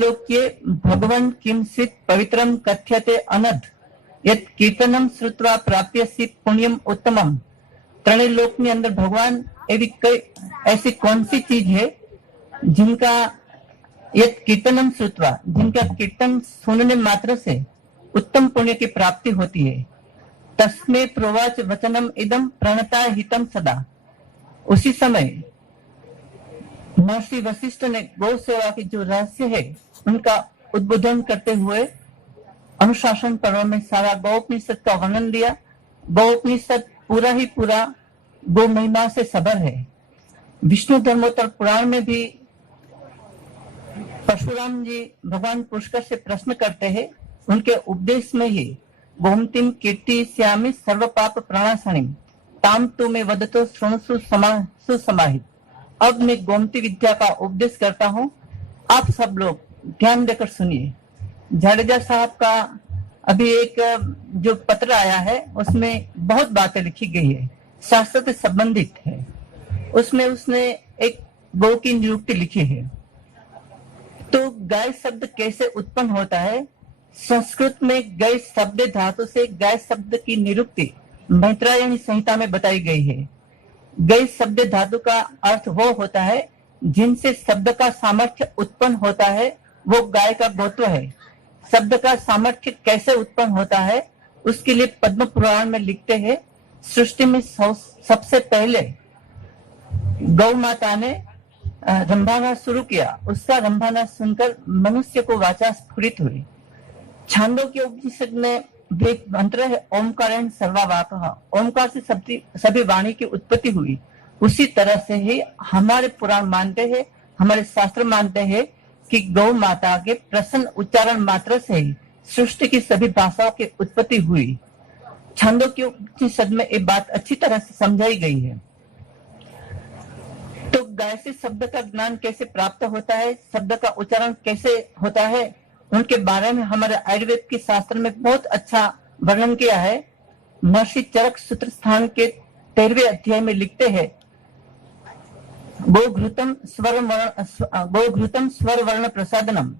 लोक्ये भगवन् किंचित् पवित्रं कथ्यते अनद् यत् कीर्तनम श्रुत्वा प्राप्यसित पुण्यम उत्तमम। त्रणय लोक में अंदर भगवान ऐसी कौन सी चीज है जिनका यत् कीर्तनम श्रुत्वा, जिनका कीर्तन सुनने मात्र से उत्तम पुण्य की प्राप्ति होती है। तस्मै प्रोवाच वचनम इदम प्रणता हितम सदा। उसी समय महर्षि वशिष्ठ ने गौ सेवा की जो रहस्य है उनका उद्बोधन करते हुए अनुशासन पर्व में सारा गौपनिषद का वर्णन दिया। गौपनिषद पूरा ही पूरा गौ महिमा से सबर है। विष्णु धर्मोत्तर पुराण में भी परशुराम जी भगवान पुष्कर से प्रश्न करते हैं। उनके उपदेश में ही गोमतीम कीर्ति श्यामी सर्व पाप प्रणाशनी ताम तु में वदतो श्रृणुषु सुसमाहित। अब मैं गोमती विद्या का उपदेश करता हूँ, आप सब लोग ध्यान देकर सुनिए। जाडेजा साहब का अभी एक जो पत्र आया है उसमें बहुत बातें लिखी गई है, शास्त्र से संबंधित है। उसमें उसने एक गौ की नियुक्ति लिखी है। तो गाय शब्द कैसे उत्पन्न होता है? संस्कृत में गाय शब्द धातु से गाय शब्द की निरुक्ति मैत्रायणी संहिता में बताई गई है। गाय शब्द धातु का अर्थ वो होता है जिनसे शब्द का सामर्थ्य उत्पन्न होता है, वो गाय का गोत्र है। शब्द का सामर्थ्य कैसे उत्पन्न होता है उसके लिए पद्म पुराण में लिखते हैं, सृष्टि में सबसे पहले गौ माता ने रंभाना शुरू किया। उसका रंभाना सुनकर मनुष्य को वाचा स्फुरित हुई। छांदोग्य उपनिषद में एक मंत्र है ओमकार सर्ववाक। ओमकार से सभी वाणी की उत्पत्ति हुई। उसी तरह से ही हमारे पुराण मानते हैं, हमारे शास्त्र मानते हैं कि गौ माता के प्रसन्न उच्चारण मात्र से ही सृष्टि की सभी भाषाओं की उत्पत्ति हुई। छांदोग्य उपनिषद में एक बात अच्छी तरह से समझाई गई है। तो गाय से शब्द का ज्ञान कैसे प्राप्त होता है, शब्द का उच्चारण कैसे होता है, उनके बारे में हमारे आयुर्वेद के शास्त्र में बहुत अच्छा वर्णन किया है। महर्षि चरक सूत्र स्थान के 13वें अध्याय में लिखते हैं, गोघृतम स्वर वर्ण प्रसादनम।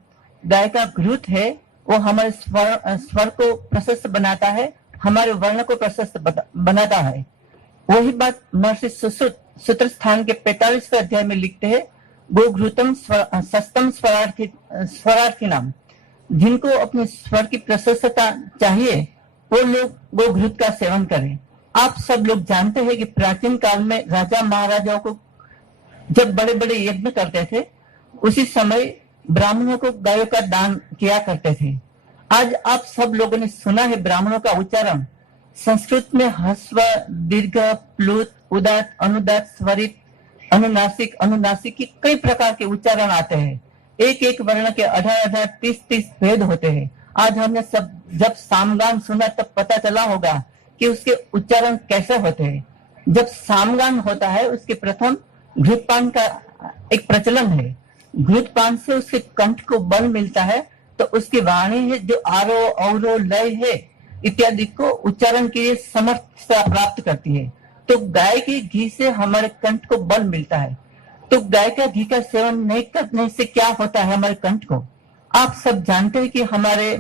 गाय का घृत है वो हमारे स्वर को प्रशस्त बनाता है, हमारे वर्ण को प्रशस्त बनाता है। वही बात महर्षि सुश्रुत सूत्र स्थान के 45वें अध्याय में लिखते हैं, गोघृतम सस्तम स्वरार्थी नाम। जिनको अपने स्वर की प्रशस्तता चाहिए वो लोग गोघृत का सेवन करें। आप सब लोग जानते हैं कि प्राचीन काल में राजा महाराजाओं को जब बड़े बड़े यज्ञ करते थे उसी समय ब्राह्मणों को गायों का दान किया करते थे। आज आप सब लोगों ने सुना है ब्राह्मणों का उच्चारण। संस्कृत में ह्रस्व, दीर्घ, प्लुत, उदात्त, अनुदात्त, स्वरित, अनुनासिक की कई प्रकार के उच्चारण आते हैं। एक एक वर्ण के 18 30 भेद होते हैं। आज हमने सब जब सामगान सुना तब पता चला होगा कि उसके उच्चारण कैसे होते हैं। जब सामगान होता है उसके प्रथम घृतपान का एक प्रचलन है। घृतपान से उसके कंठ को बल मिलता है तो उसकी वाणी है जो आरो औरो लय है इत्यादि को उच्चारण के लिए समर्थता प्राप्त करती है। तो गाय के घी से हमारे कंठ को बल मिलता है। तो गाय का घी का सेवन नहीं करने से क्या होता है हमारे कंठ को? आप सब जानते हैं कि हमारे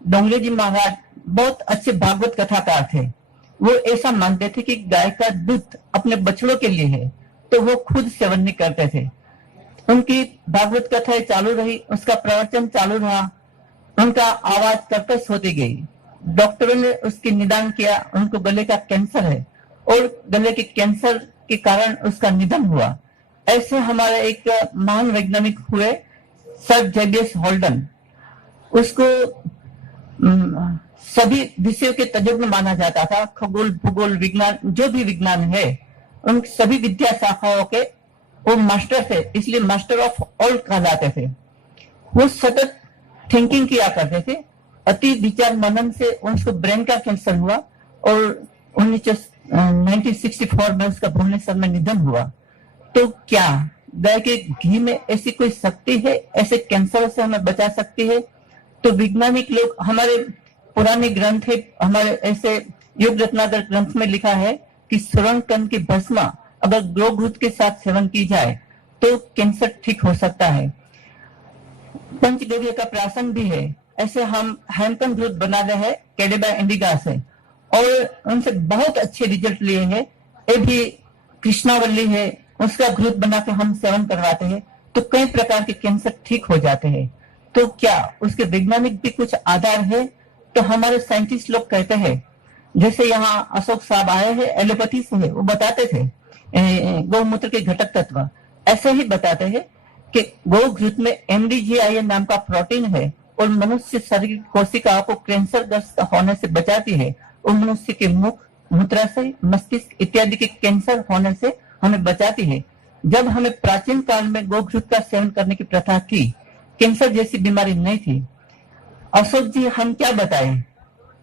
डोंगरे जी महाराज बहुत अच्छे भागवत कथाकार थे। वो ऐसा मानते थे कि गाय का दूध अपने बछड़ों के लिए है, तो वो खुद सेवन नहीं करते थे। उनकी भागवत कथाएं चालू रही, उसका प्रवचन चालू रहा, उनका आवाज कर्कश होती गई। डॉक्टरों ने उसकी निदान किया, उनको गले का कैंसर है और गले के कैंसर के कारण उसका निधन हुआ। ऐसे हमारे एक महान वैज्ञानिक हुए सर जेबियस हॉल्डन। उसको सभी विषयों के तज्ञ माना जाता था। खगोल, भूगोल, विज्ञान, जो भी विज्ञान है उन सभी विद्या शाखाओं के वो मास्टर थे, इसलिए मास्टर ऑफ ऑल कहलाते थे। वो सतत थिंकिंग किया करते थे। अति विचार मनन से उनको ब्रेन का कैंसर हुआ और 1964 में उसका भुवनेश्वर में निधन हुआ। तो क्या गाय के घी में ऐसी कोई शक्ति है, ऐसे कैंसर से हमें बचा सकती है? तो वैज्ञानिक लोग, हमारे पुराने ग्रंथ है, हमारे ऐसे युग रत्नाकर ग्रंथ में लिखा है कि स्वर्ण कंद की भस्मा अगर गोघृत के साथ सेवन की जाए तो कैंसर ठीक हो सकता है। पंचगव्य का प्राशन भी है। ऐसे हम हैंडपंप दूध बना रहे हैं कैडिबा इंडिका से और उनसे बहुत अच्छे रिजल्ट लिए हैं। ये भी कृष्णावल्ली है, उसका घृत बना के हम सेवन करवाते हैं तो कई प्रकार के कैंसर ठीक हो जाते हैं। तो क्या उसके वैज्ञानिक भी कुछ आधार है? तो हमारे साइंटिस्ट लोग कहते हैं, जैसे यहाँ अशोक साहब आए हैं एलोपैथी से है, वो बताते थे गौमूत्र के घटक तत्व ऐसे ही बताते हैं कि गौ घृत में MDGIN नाम का प्रोटीन है और मनुष्य शरीर कोशिकाओं को कैंसर ग्रस्त होने से बचाती है और मनुष्य के मुख, मूत्राशय, मस्तिष्क इत्यादि के कैंसर होने से हमें बचाती है। जब हमें प्राचीन काल में गौ घृत का सेवन करने की प्रथा थी, कैंसर जैसी बीमारी नहीं थी। अशोक जी, हम क्या बताएं?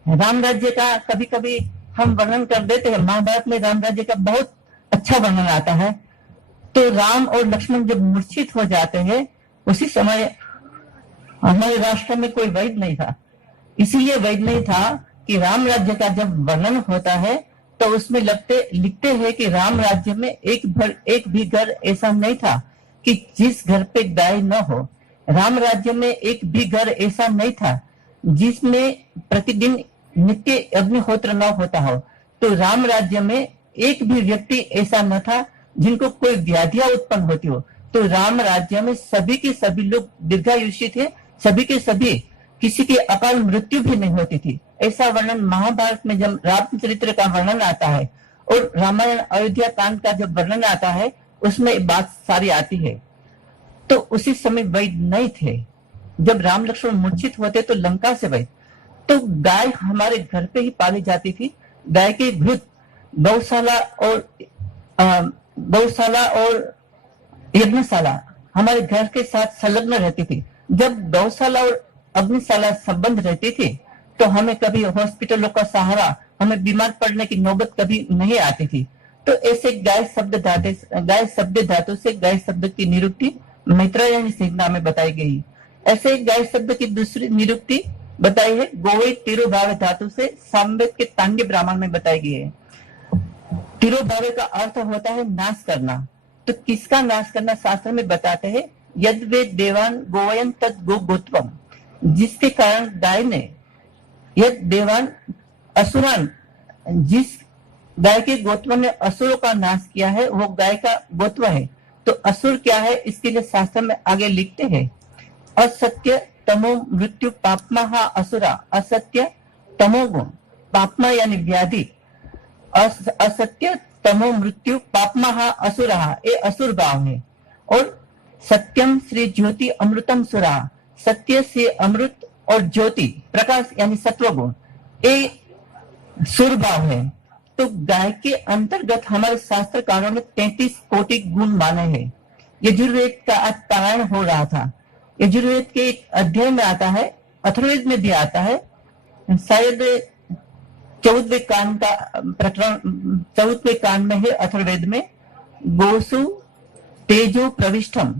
राम राज्य का कभी कभी हम वर्णन कर देते हैं। महाभारत में राम राज्य का बहुत अच्छा वर्णन आता है। तो राम और लक्ष्मण जब मूर्छित हो जाते हैं, उसी समय हमारे राष्ट्र में कोई वैद्य नहीं था। इसीलिए वैद्य नहीं था कि राम राज्य का जब वर्णन होता है तो उसमें लिखते हैं कि राम राज्य में एक भी घर ऐसा नहीं था कि जिस घर पे गाय न हो। राम राज्य में एक भी घर ऐसा नहीं था जिसमें प्रतिदिन नित्य अग्निहोत्र न होता हो। तो राम राज्य में एक भी व्यक्ति ऐसा न था जिनको कोई व्याधियां उत्पन्न होती हो। तो राम राज्य में सभी के सभी लोग दीर्घायुषी थे, सभी के सभी, किसी की अकाल मृत्यु भी नहीं होती थी। ऐसा वर्णन महाभारत में जब रामचरित्र का वर्णन आता है और रामायण अयोध्या कांड का जब वर्णन आता है उसमें बात सारी आती है। तो उसी समय वैद्य नहीं थे। जब राम लक्ष्मण मूर्छित होते तो लंका से वैद्य, तो गाय हमारे घर पे ही पाली जाती थी। गाय के घृत गौशाला और यज्ञशाला हमारे घर के साथ संलग्न रहती थी। जब गौशाला और अग्निशाला संबंध रहती थी तो हमें कभी हॉस्पिटलों का सहारा, हमें बीमार पड़ने की नौबत कभी नहीं आती थी। तो ऐसे गाय शब्द धातु से गाय शब्द की निरुक्ति मैत्रेयी संहिता में बताई गई। ऐसे गाय शब्द की दूसरी निरुक्ति बताई है गोवे तिरुभाव धातु से सामवेद के तांड्य ब्राह्मण में बताई गई है। तिरुभाव का अर्थ होता है नाश करना। तो किसका नाश करना शास्त्र में बताते हैं, यद वे देवान गोवयन तद गो गोत्वम, जिसके कारण गाय ने, यद देवान असुरान, जिस गाय के गोत्व ने असुरों का नाश किया है वो गाय का गोत्व है। तो असुर क्या है इसके लिए शास्त्र में आगे लिखते हैं, असत्य तमो मृत्यु पापमा असुरा, असत्य तमोगुण, पापमा यानी व्याधि, असत्य तमो मृत्यु पापमा असुरा, ये असुर भाव है। और सत्यम श्री ज्योति अमृतम सुरा, सत्य से अमृत और ज्योति प्रकाश यानी सत्वगुण, ये सुर भाव है। तो गाय के अंतर्गत हमारे शास्त्रकारों ने 33 कोटि गुण माने हैं। यजुर्वेद का आज पारायण हो रहा था। यजुर्वेद के एक अध्याय में आता है, अथर्ववेद में भी आता है, शायद 14वें कांड का प्रकरण 14वें कांड में है अथर्ववेद में, गोसु तेजो प्रविष्टम,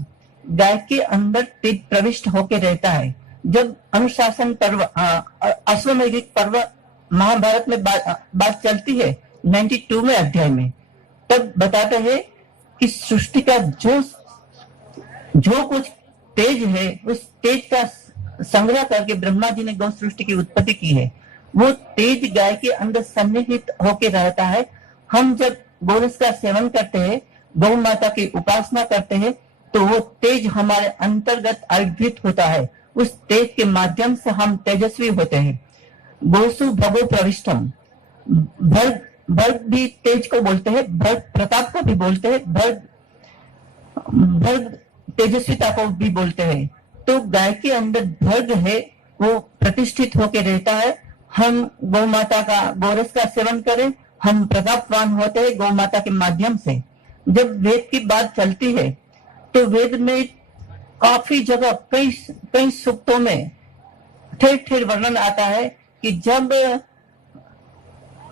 गाय के अंदर तेज प्रविष्ट होके रहता है। जब अनुशासन पर्व, अश्वमेधिक पर्व महाभारत में बात चलती है 92वें अध्याय में, तब बताते हैं कि सृष्टि का जो कुछ तेज है उस तेज का संग्रह करके ब्रह्मा जी ने गौ सृष्टि की उत्पत्ति की है। वो तेज गाय के अंदर सन्निहित होके रहता है। हम जब गोरस का सेवन करते हैं, गौ माता की उपासना करते हैं, तो वो तेज हमारे अंतर्गत आविर्भूत होता है। उस तेज के माध्यम से हम तेजस्वी होते हैं। गोसु भगो प्रविष्टम, भर्ग भी तेज को बोलते हैं, भर्ग प्रताप को भी बोलते हैं, भर्ग तेजस्विता को भी बोलते हैं। तो गाय के अंदर भर्ग है, वो प्रतिष्ठित होकर रहता है। हम गौ माता का गोरस का सेवन करें, हम प्रतापवान होते हैं गौ माता के माध्यम से। जब वेद की बात चलती है तो वेद में काफी जगह कई सूक्तों में ठेर ठेर वर्णन आता है कि जब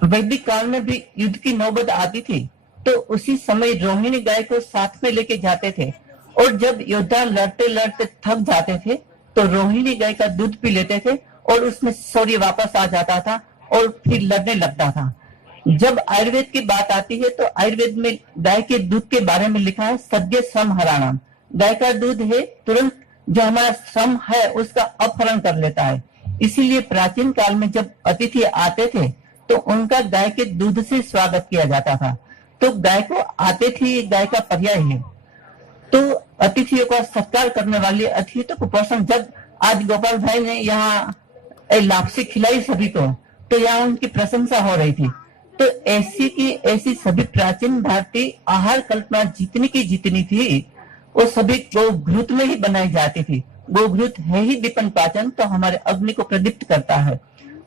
वैदिक काल में भी युद्ध की नौबत आती थी तो उसी समय रोहिणी गाय को साथ में लेके जाते थे, और जब योद्धा लड़ते लड़ते थक जाते थे तो रोहिणी गाय का दूध पी लेते थे और उसमें शौर्य वापस आ जाता था और फिर लड़ने लगता था। जब आयुर्वेद की बात आती है तो आयुर्वेद में गाय के दूध के बारे में लिखा है सद्य सम हराणाम, गाय का दूध है तुरंत जो हमारा श्रम है उसका अपहरण कर लेता है। इसीलिए प्राचीन काल में जब अतिथि आते थे तो उनका गाय के दूध से स्वागत किया जाता था। तो गाय को अतिथि गाय का पर्याय है। तो अतिथियों का सत्कार करने वाले अतिथियों को पोषण, जब आज गोपाल भाई ने यहाँ लापसी खिलाई सभी को, तो यहाँ उनकी प्रशंसा हो रही थी। तो ऐसी की ऐसी सभी प्राचीन भारतीय आहार कल्पना जितनी की जितनी थी वो सभी गोघृत में ही बनाई जाती थी। गोघृत है ही दीपन पाचन, तो हमारे अग्नि को प्रदीप्त करता है।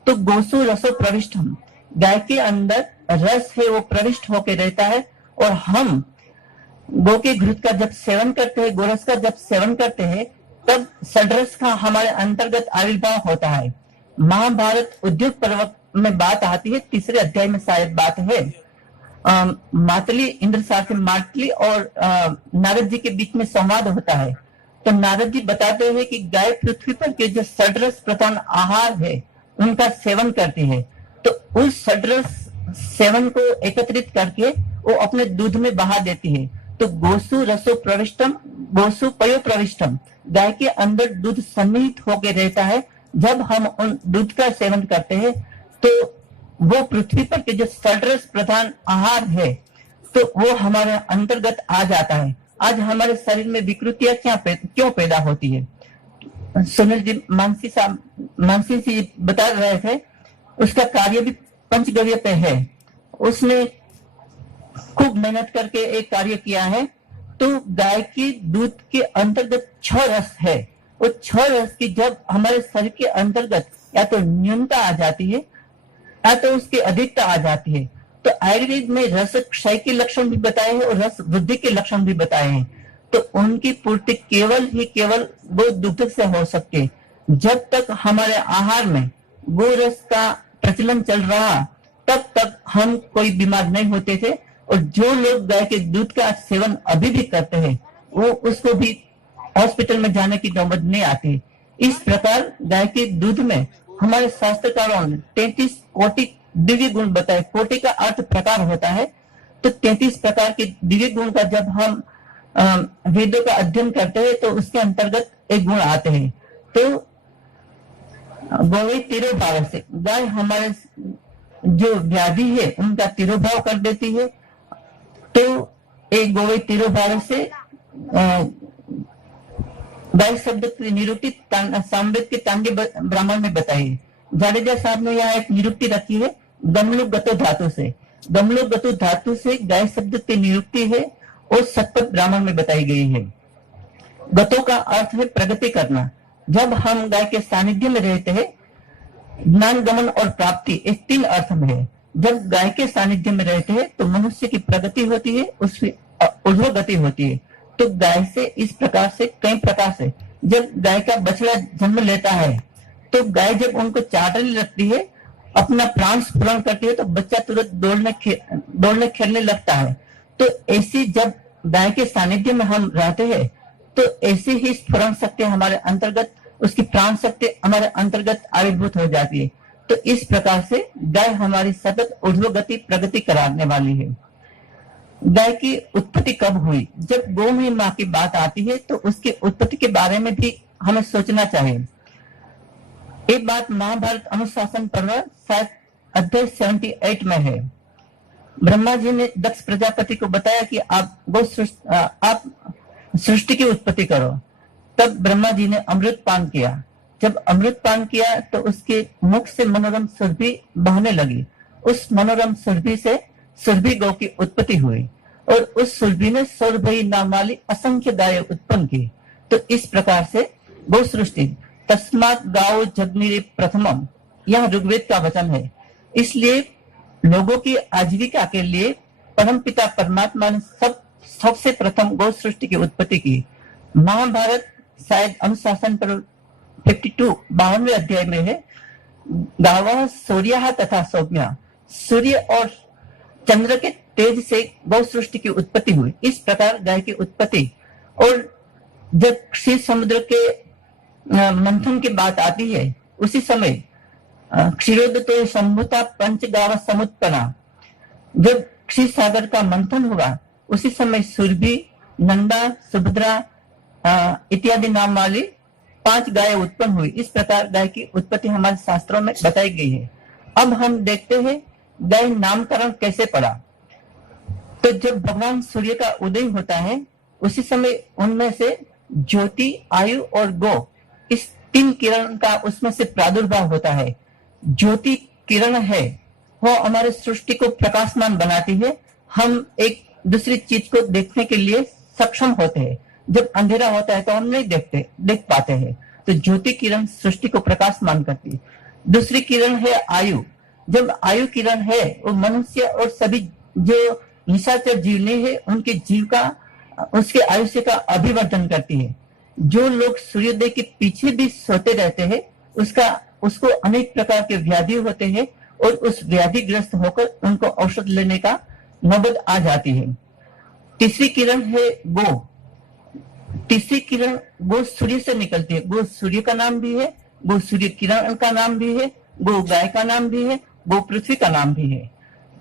तो गोसु रसो प्रविष्टम, गाय के अंदर रस है वो प्रविष्ट होके रहता है। और हम गो के घृत का जब सेवन करते हैं, गोरस का जब सेवन करते हैं, तब षड्रस का हमारे अंतर्गत आविर्भाव होता है। महाभारत उद्योग पर्व में बात आती है, 3 अध्याय में शायद बात है। मातली इंद्र साथ मातली और नारद जी के बीच में संवाद होता है। तो नारद जी बताते हैं कि गाय पृथ्वी पर के जो षड्रस प्रधान आहार है उनका सेवन करती है। तो उस षड्रस सेवन को एकत्रित करके वो अपने दूध में बहा देती है। तो गोसु रसो प्रविष्टम, गोसु पयो प्रविष्टम, गाय के अंदर दूध सन्निहित होके रहता है। जब हम उन दूध का सेवन करते हैं तो वो पृथ्वी पर के जो षड्रस प्रधान आहार है तो वो हमारे अंतर्गत आ जाता है। आज हमारे शरीर में विकृतियां क्यों पैदा होती है? सुनील जी मानसी जी बता रहे थे, उसका कार्य भी पंचगव्य पे है। उसने खूब मेहनत करके एक कार्य किया है। तो गाय की दूध के अंतर्गत 6 रस है। वो 6 रस की जब हमारे शरीर के अंतर्गत या तो न्यूनता आ जाती है या तो उसकी अधिकता आ जाती है। तो आयुर्वेद में रस क्षय के लक्षण भी बताए हैं और रस वृद्धि के लक्षण भी बताए हैं। तो उनकी पूर्ति केवल गो दुग्ध से हो सकती है। जब तक हमारे आहार में गो रस का प्रचलन चल रहा तब तक हम कोई बीमार नहीं होते थे। और जो लोग गाय के दूध का सेवन अभी भी करते हैं वो उसको भी हॉस्पिटल में जाने की नौबत नहीं आती। इस प्रकार गाय के दूध में हमारे शास्त्रकारों ने 33 कोटि दिव्य गुण बताए। कोटि का अर्थ प्रकार होता है। तो 33 प्रकार के दिव्य गुण का जब हम वेदों का अध्ययन करते हैं तो उसके अंतर्गत एक गुण आते हैं। तो गौवी तिरोभाव से गाय हमारे जो व्याधि है उनका तिरोभाव कर देती है। तो एक गौवी तिरोभाव से गाय शब्द की निरुक्ति सामवेद के तांडी ब्राह्मण में बताई है। जाडेजा साहब ने यहाँ एक निरुक्ति रखी है गमलु गतो धातु से। गमलु गतो धातु से गाय शब्द की निरुक्ति है और शतपथ ब्राह्मण में बताई गई है। गतो का अर्थ है प्रगति करना। जब हम गाय के सानिध्य में रहते हैं, ज्ञान गमन और प्राप्ति इस 3 अर्थ में है। जब गाय के सानिध्य में रहते हैं तो मनुष्य की प्रगति होती है, उसकी ऊर्ध्वगति होती है। तो गाय से इस प्रकार से कई प्रकार से जब गाय का बछड़ा जन्म लेता है तो गाय जब उनको चाटने लगती है, अपना प्राण स्फुरण करती है, तो बच्चा तुरंत दौड़ने खेलने लगता है। तो ऐसी जब गाय के सानिध्य में हम रहते हैं तो ऐसी ही स्फुरण शक्ति हमारे अंतर्गत, उसकी प्राण शक्ति हमारे अंतर्गत आविर्भूत हो जाती है। तो इस प्रकार से गाय हमारी सतत ऊर्ध्वगति प्रगति कराने वाली है। गाय की उत्पत्ति कब हुई? जब गोमय माँ की बात आती है तो उसकी उत्पत्ति के बारे में भी हमें सोचना चाहिए। एक बात महाभारत अनुशासन पर्व शायद अध्याय 78 में है। ब्रह्मा जी ने दक्ष प्रजापति को बताया कि आप सृष्टि की उत्पत्ति करो। तब ब्रह्मा जी ने अमृत पान किया। जब अमृत पान किया तो उसके मुख से मनोरम सुरभि बहने लगी। उस मनोरम सुरभि से सुरभि गौ की उत्पत्ति हुई और उस सुरभि ने सौरभई नाम वाली असंख्य गाय उत्पन्न की। तो इस प्रकार से गौ सृष्टि तस्मात् गाओ जगनिरे प्रथमम, यह ऋग्वेद का वचन है। इसलिए लोगों की आजीविका के लिए परमपिता परमात्मा ने सबसे प्रथम गौ सृष्टि की उत्पत्ति की। महाभारत शायद अनुशासन पर 52 52वें अध्याय में है। गावः सूर्यः तथा सौम्या, सूर्य और चंद्र के तेज से गौ सृष्टि की उत्पत्ति हुई। इस प्रकार गाय की उत्पत्ति। और जब क्षीर समुद्र के मंथन की बात आती है उसी समय क्षीरोदतो संभुता पंचगाव समुत्पन्ना, जब क्षीर सागर का मंथन हुआ उसी समय सुरभि, नंदा, सुभद्रा इत्यादि नाम वाली 5 गायें उत्पन्न हुई। इस प्रकार गाय की उत्पत्ति हमारे शास्त्रों में बताई गई है। अब हम देखते हैं गाय नामकरण कैसे पड़ा। तो जब भगवान सूर्य का उदय होता है उसी समय उनमें से ज्योति, आयु और गो, इस 3 किरण का उसमें से प्रादुर्भाव होता है। ज्योति किरण है, वो हमारे सृष्टि को प्रकाशमान बनाती है। हम एक दूसरी चीज को देखने के लिए सक्षम होते हैं। जब अंधेरा होता है तो हम नहीं देख पाते हैं। तो ज्योति किरण सृष्टि को प्रकाशमान करती है। दूसरी किरण है आयु। जब आयु किरण है वो मनुष्य और सभी जो निशाचर जीव नहीं है उनके जीव का, उसके आयुष्य का अभिवर्धन करती है। जो लोग सूर्योदय के पीछे भी सोते रहते हैं उसको अनेक प्रकार के व्याधि होते हैं और उस व्याधिग्रस्त होकर उनको औषध लेने का नौबत आ जाती है। तीसरी किरण है गो। तीसरी किरण गो सूर्य से निकलती है। गो सूर्य का नाम भी है, गो सूर्य किरण का नाम भी है, गो गाय का नाम भी है, गो पृथ्वी का नाम भी है।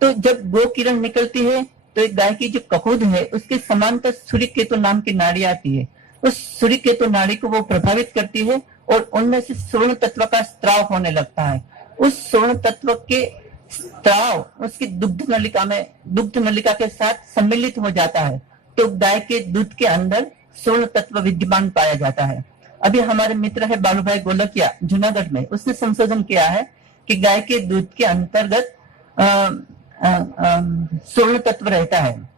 तो जब गो किरण निकलती है तो एक गाय की जो ककूद है उसके समांतर सूर्य केतु नाम की नाड़ी आती है। उस सूर्य केतु नाड़ी को वो प्रभावित करती है और उनमें से स्वर्ण तत्व का स्त्राव होने लगता है। उस स्वर्ण तत्व के स्त्राव उसकी दुग्ध नलिका के साथ सम्मिलित हो जाता है तो गाय के दूध के अंदर स्वर्ण तत्व विद्यमान पाया जाता है। अभी हमारे मित्र है बालूभाई गोलकिया जूनागढ़ में, उसने संशोधन किया है कि गाय के दूध के अंतर्गत स्वर्ण तत्व रहता है।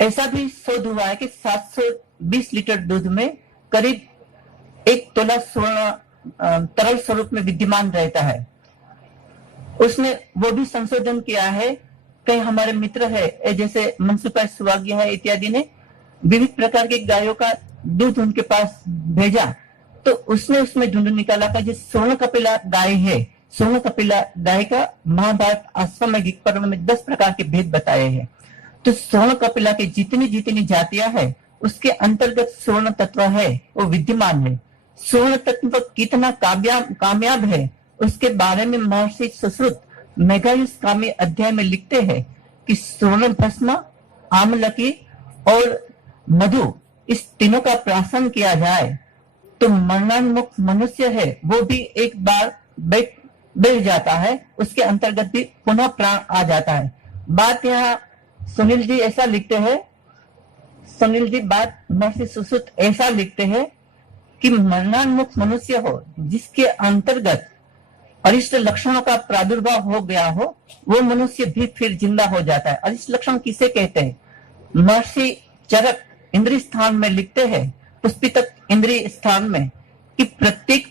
ऐसा भी शोध हुआ है कि 720 लीटर दूध में करीब 1 तोला स्वर्ण तरल स्वरूप में विद्यमान रहता है। उसने वो भी संशोधन किया है। कई हमारे मित्र है जैसे मनसुखा सुवाग्य है इत्यादि ने विविध प्रकार की गायों का दूध उनके पास भेजा तो उसने उसमें ढूंढ निकाला का जो स्वर्ण कपिला गाय है, स्वर्ण कपिला गाय का महाभारत अश्वमेधिक पर्व में 10 प्रकार के भेद बताए हैं। तो स्वर्ण कपिला की जितनी जातियां है उसके अंतर्गत स्वर्ण तत्व है वो विद्यमान है। स्वर्ण तत्व कितना कामयाब है उसके बारे में महर्षि सुश्रुत मेघायुष कामी अध्याय में लिखते हैं कि स्वर्ण भस्म, आमलकी और मधु, इस तीनों का प्राशन किया जाए तो मरणान्मुख मनुष्य है वो भी एक बार बैठ जाता है, उसके अंतर्गत भी पुनः प्राण आ जाता है। बात यहाँ सुनील जी ऐसा लिखते हैं, सुनील जी बात महर्षि सुश्रुत ऐसा लिखते हैं कि मरणान्मुख मनुष्य हो जिसके अंतर्गत अरिष्ट लक्षणों का प्रादुर्भाव हो गया हो वो मनुष्य भी फिर जिंदा हो जाता है। अरिष्ट लक्षण किसे कहते हैं? महर्षि चरक इंद्रिय स्थान में लिखते हैं, पुष्पितक इंद्रिय स्थान में, कि प्रत्येक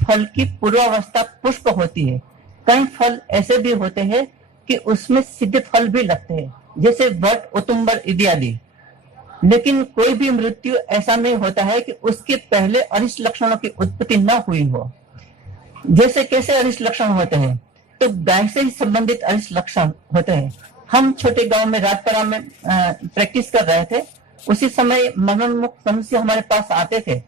फल की पूर्वावस्था पुष्प होती है। कई फल ऐसे भी होते हैं कि उसमें सिद्ध फल भी लगते हैं जैसे वट, उतुंबर इत्यादि। लेकिन कोई भी मृत्यु ऐसा नहीं होता है कि उसके पहले अरिष्ट लक्षणों की उत्पत्ति न हुई हो। जैसे कैसे अरिष्ट लक्षण होते हैं? तो गाय से ही संबंधित अरिष्ट लक्षण होते हैं। हम छोटे गांव में राजपरा में प्रैक्टिस कर रहे थे, उसी समय मनोन्मुख मनुष्य हमारे पास आते थे।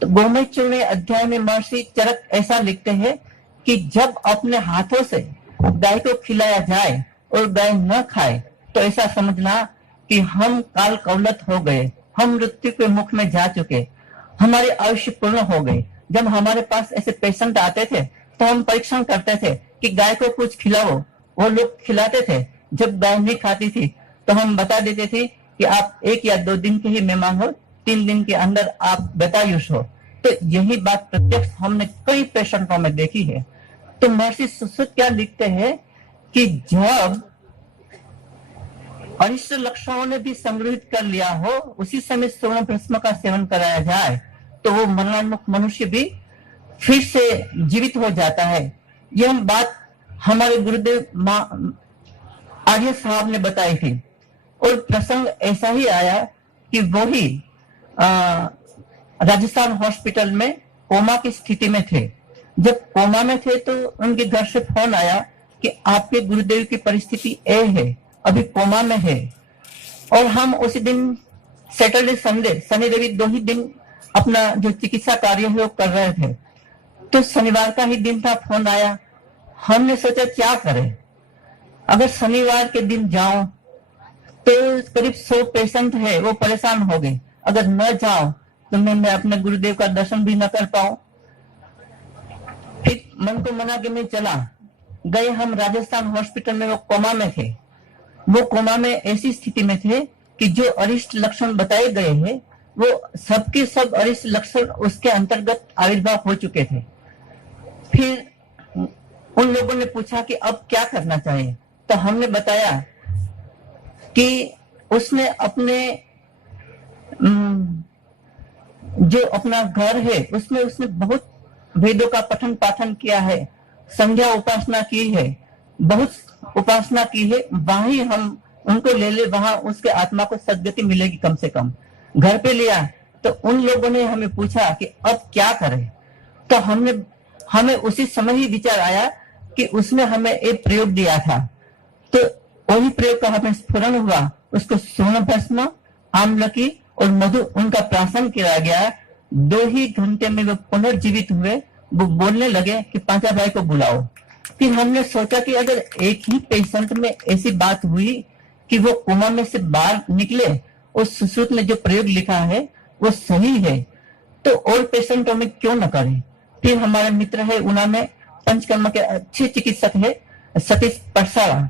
तो गोमय चूर्ण अध्याय में महर्षि चरक ऐसा लिखते हैं कि जब अपने हाथों से गाय को खिलाया जाए और गाय न खाए तो ऐसा समझना कि हम काल कवलत हो गए, हम मृत्यु के मुख में जा चुके, हमारे आयुष्य पूर्ण हो गए। जब हमारे पास ऐसे पेशेंट आते थे तो हम परीक्षण करते थे कि गाय को कुछ खिलाओ, वो लोग खिलाते थे। जब गाय नहीं खाती थी तो हम बता देते थे कि आप 1 या 2 दिन के ही मेहमान हो, 3 दिन के अंदर आप बेतायुष हो। तो यही बात प्रत्यक्ष हमने कई पेशेंटों में देखी है। तो महर्षि सुश्रुत क्या लिखते हैं कि जब अरिष्ट लक्षणों ने भी संग्रहित कर लिया हो उसी समय स्वर्ण भस्म का सेवन कराया जाए तो वो मरणान्मुख मनुष्य भी फिर से जीवित हो जाता है। यह बात हमारे गुरुदेव आर्य साहब ने बताई थी और प्रसंग ऐसा ही आया कि वही राजस्थान हॉस्पिटल में कोमा की स्थिति में थे। जब कोमा में थे तो उनके घर से फोन आया कि आपके गुरुदेव की परिस्थिति ए है, अभी कोमा में है। और हम उसी दिन सैटरडे संडे शनि रवि 2 ही दिन अपना जो चिकित्सा कार्य है वो कर रहे थे। तो शनिवार का ही दिन था, फोन आया। हमने सोचा क्या करें, अगर शनिवार के दिन जाऊं तो करीब 100 पेशेंट है वो परेशान हो गए, अगर न जाओ तो मैं अपने गुरुदेव का दर्शन भी न कर पाऊं। फिर मन को मना के मैं चला गए। हम राजस्थान हॉस्पिटल में, वो कोमा में थे। वो कोमा में ऐसी स्थिति में थे कि जो अरिष्ट लक्षण बताए गए हैं वो सबके सब अरिष्ट लक्षण उसके अंतर्गत आविर्भाव हो चुके थे। फिर उन लोगों ने पूछा कि अब क्या करना चाहिए, तो हमने बताया कि उसने अपने जो अपना घर है उसमें उसने बहुत वेदों का पठन पाठन किया है, संध्या उपासना की है, बहुत उपासना की है। वहां ही हम उनको ले ले, वहां उसके आत्मा को सद्गति मिलेगी कम से कम। घर पे लिया तो उन लोगों ने हमें पूछा कि अब क्या करें, तो हमें उसी समय ही विचार आया कि उसने हमें एक प्रयोग दिया था, तो वही प्रयोग का हमें स्फुरण हुआ। उसको स्वर्ण भस्म, आमलकी और मधु उनका प्राशन किया गया। 2 ही घंटे में वो पुनर्जीवित हुए। वो बोलने लगे कि पांचा भाई को बुलाओ। फिर हमने सोचा कि अगर एक ही पेशेंट में ऐसी बात हुई कि वो कोमा में से बाहर निकले, उस सुश्रुत ने जो प्रयोग लिखा है वो सही है, तो और पेशेंटों में क्यों न करें। फिर हमारे मित्र है उना में, पंचकर्मा के अच्छे चिकित्सक है सतीश परसावा,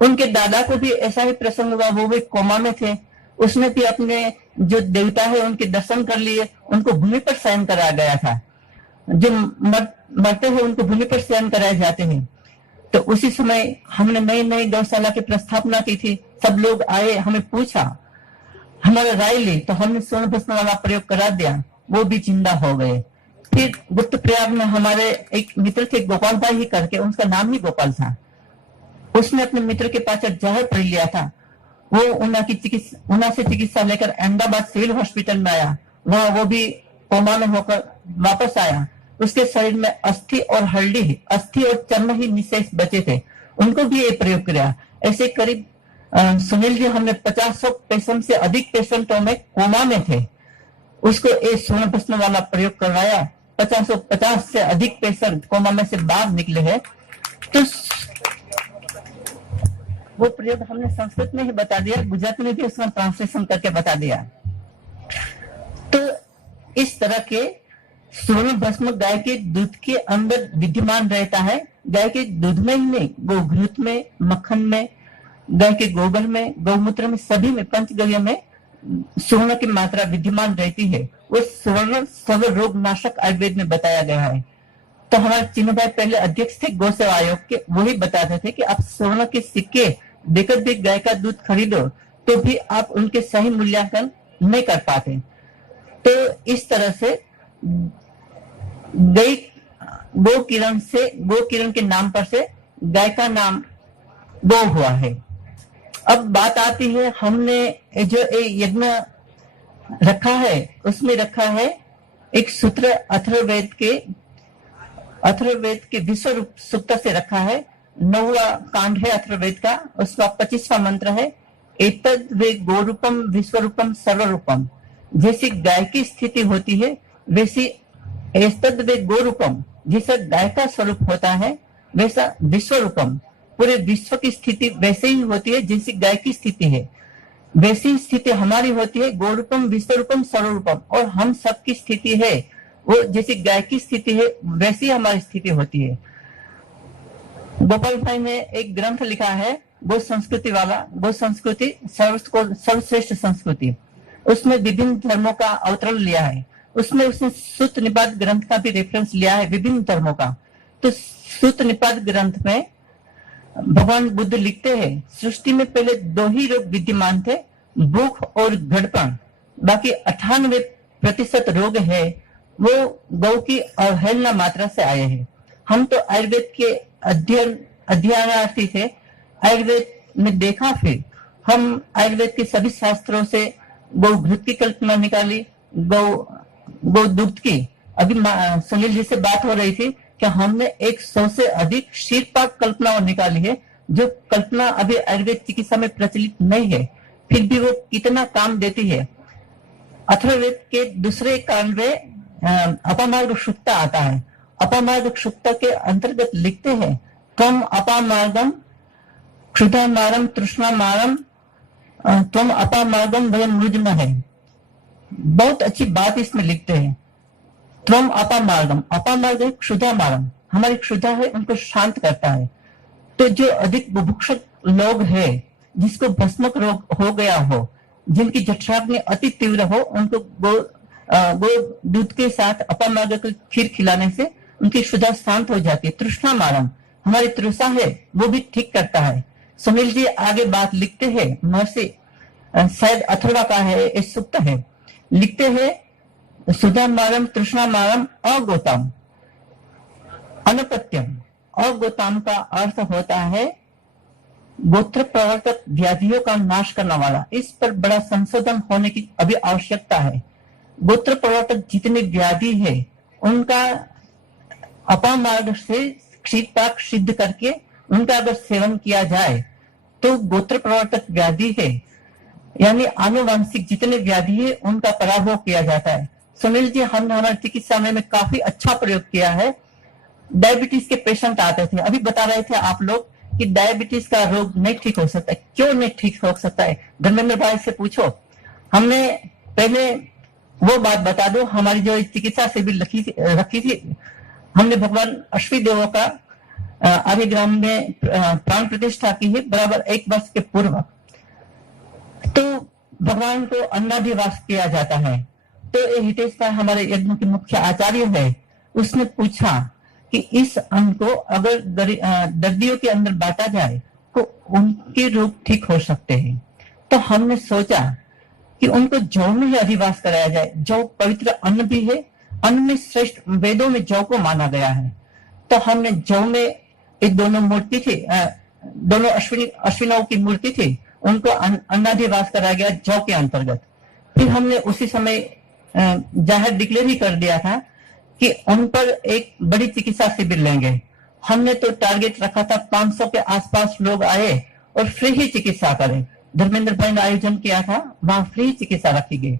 उनके दादा को भी ऐसा ही प्रसंग हुआ। वो भी कोमा में थे, उसने भी अपने जो देवता है उनके दर्शन कर लिए। उनको भूमि पर शयन कराया गया था। जो मरते हैं उनको भूमि पर शयन कराए जाते हैं। तो उसी समय हमने नई नई गौशाला की प्रस्थापना की थी। सब लोग आए, हमें पूछा, हमारा राय ली, तो हमने स्वर्ण भस्म वाला प्रयोग करा दिया। वो भी जिंदा हो गए। फिर गुप्त प्रयाग में हमारे एक मित्र थे गोपाल भाई ही करके, उनका नाम ही गोपाल था। उसने अपने मित्र के पास जहर पी लिया था। वो उना से चिकित्सा लेकर अहमदाबाद सिविल हॉस्पिटल में आया। वहां वो भी कोमा में होकर वापस आया। उसके शरीर में अस्थि और चर्म ही निशेष बचे थे। उनको भी ये प्रयोग किया। ऐसे करीब सुनील जी, हमने 50 पेशेंट से अधिक पेशेंटों में कोमा में थे, उसको एक स्वर्ण भस्म वाला प्रयोग करवाया। 50 से अधिक पेशेंट कोमा में से बाहर निकले हैं। तो वो प्रयोग हमने संस्कृत में ही बता दिया, गुजराती में भी उसका ट्रांसलेशन करके बता दिया। तो इस तरह के स्वर्ण भस्म गाय के दूध के अंदर विद्यमान रहता है। गाय के दूध में ही नहीं, गोघृत में, मक्खन में, गाय के गोबर में, गौमूत्र में, सभी में, पंचगव्य में स्वर्ण की मात्रा विद्यमान रहती है। वो स्वर्ण सर्व रोग नाशक आयुर्वेद में बताया गया है। तो हमारे चिन्ह भाई पहले अध्यक्ष थे गौ सेवा आयोग के, वही बताते थे कि आप स्वर्ण के सिक्के देकर भी गाय का दूध खरीदो तो भी आप उनके सही मूल्यांकन नहीं कर पाते। तो इस तरह से गो किरण के नाम पर से गाय का नाम गो हुआ है। अब बात आती है, हमने जो यज्ञ रखा है उसमें रखा है एक सूत्र अथर्ववेद के विश्व रूप सूक्त से रखा है। 9वां कांड है अथर्ववेद का, उसका 25वां मंत्र है, एतद वे गोरूपम विश्वरूपम सर्वरूपम। जैसी गाय की स्थिति होती है वैसी एतद वे गोरूपम, जैसा गाय का स्वरूप होता है वैसा विश्वरूपम, पूरे विश्व की स्थिति वैसे ही होती है जैसी गाय की स्थिति है। वैसी स्थिति हमारी होती है, गोरूपम विश्वरूपम सर्वरूपम। और हम सबकी स्थिति है वो जैसी गाय की स्थिति है वैसी हमारी स्थिति होती है। गोपाल भाई ने एक ग्रंथ लिखा है गो संस्कृति वाला, गो संस्कृति सर्वश्रेष्ठ संस्कृति। उसमें विभिन्न धर्मों का अवतरण लिया है। उसमें उसने सूत्र निपात ग्रंथ का भी रेफरेंस लिया है विभिन्न धर्मों का। तो सूत्र निपात ग्रंथ में भगवान बुद्ध लिखते हैं, सृष्टि में पहले 2 ही रोग विद्यमान थे, भूख और घड़पन। बाकी 98% रोग है वो गौ की अवहेलना मात्रा से आए हैं। हम तो आयुर्वेद के अध्ययनार्थी थे। आयुर्वेद में देखा, फिर हम आयुर्वेद के सभी शास्त्रों से गौघृत की कल्पना निकाली, गौ दूध की। अभी सुनील जी से बात हो रही थी कि हमने 100 से अधिक शीरपाक कल्पनाओं निकाली है, जो कल्पना अभी आयुर्वेद चिकित्सा में प्रचलित नहीं है, फिर भी वो कितना काम देती है। अथर्ववेद के दूसरे कांड में अपामार्ग सुक्ता आता है। अपामार्ग सुक्ता के अंतर्गत लिखते हैं, तम अपामार्गम क्षुधामारम तृष्णामारम त्वम अपामार्गम वयम मुजम है। बहुत अच्छी बात इसमें लिखते हैं। त्वम अपामार्गम, अपामार्ग है क्षुधा मार्ग, हमारी क्षुधा है उनको शांत करता है। तो जो अधिक बुभुक्षक लोग हैं, जिसको भस्मक रोग हो गया हो, जिनकी जठराग्नि अति तीव्र हो, उनको गो दूध के साथ अपामार्ग की खीर खिलाने से उनकी क्षुधा शांत हो जाती है। तृष्णा मारम, हमारी तृषा है वो भी ठीक करता है। सुनील जी आगे बात लिखते हैं, महर्षि शायद अथर्वा का है, इस सूक्त है, लिखते हैं सुधा मारम तृष्णा मारम अगोतम अनपत्यम। अगोतम का अर्थ होता है गोत्र प्रवर्तक व्याधियों का नाश करने वाला। इस पर बड़ा संशोधन होने की अभी आवश्यकता है। गोत्र प्रवर्तक जितने व्याधि है उनका अपामार्ग से क्षीरपाक सिद्ध करके उनका अगर सेवन किया जाए तो गोत्र प्रवर्तक व्याधि है, यानी आनुवांशिक जितने व्याधि है उनका पराभव किया जाता है। सुनील जी, हमने हमारी चिकित्सा में काफी अच्छा प्रयोग किया है। डायबिटीज के पेशेंट आते थे, अभी बता रहे थे आप लोग कि डायबिटीज का रोग नहीं ठीक हो सकता। क्यों नहीं ठीक हो सकता है? धर्मेंद्र भाई से पूछो। हमने पहले वो बात बता दो, हमारी जो चिकित्सा शिविर रखी थी, हमने भगवान अश्वी देवों का आर्य ग्राम में प्राण प्रतिष्ठा की है बराबर 1 वर्ष के पूर्व। तो भगवान को अन्नाधिवास किया जाता है। तो ये हितेश भाई हमारे यज्ञ के मुख्य आचार्य है, उसने पूछा कि इस अन्न को अगर दर्दियों के अंदर बांटा जाए तो उनके रोग ठीक हो सकते हैं। तो हमने सोचा कि उनको जौ में ही अधिवास कराया जाए। जौ पवित्र अन्न भी है, अन्न में श्रेष्ठ वेदों में जौ को माना गया है। तो हमने जौ में एक दोनों मूर्ति थी, दोनों अश्विनों की मूर्ति थी, उनको अन्नाधिवास कराया गया जौ के अंतर्गत। फिर हमने उसी समय जाहिर डिक्लेयर ही कर दिया था कि उन पर एक बड़ी चिकित्सा शिविर लेंगे। हमने तो टारगेट रखा था 500 के आसपास लोग आए और फ्री ही चिकित्सा करें। धर्मेंद्र भाई ने आयोजन किया था, वहां फ्री चिकित्सा रखी गई।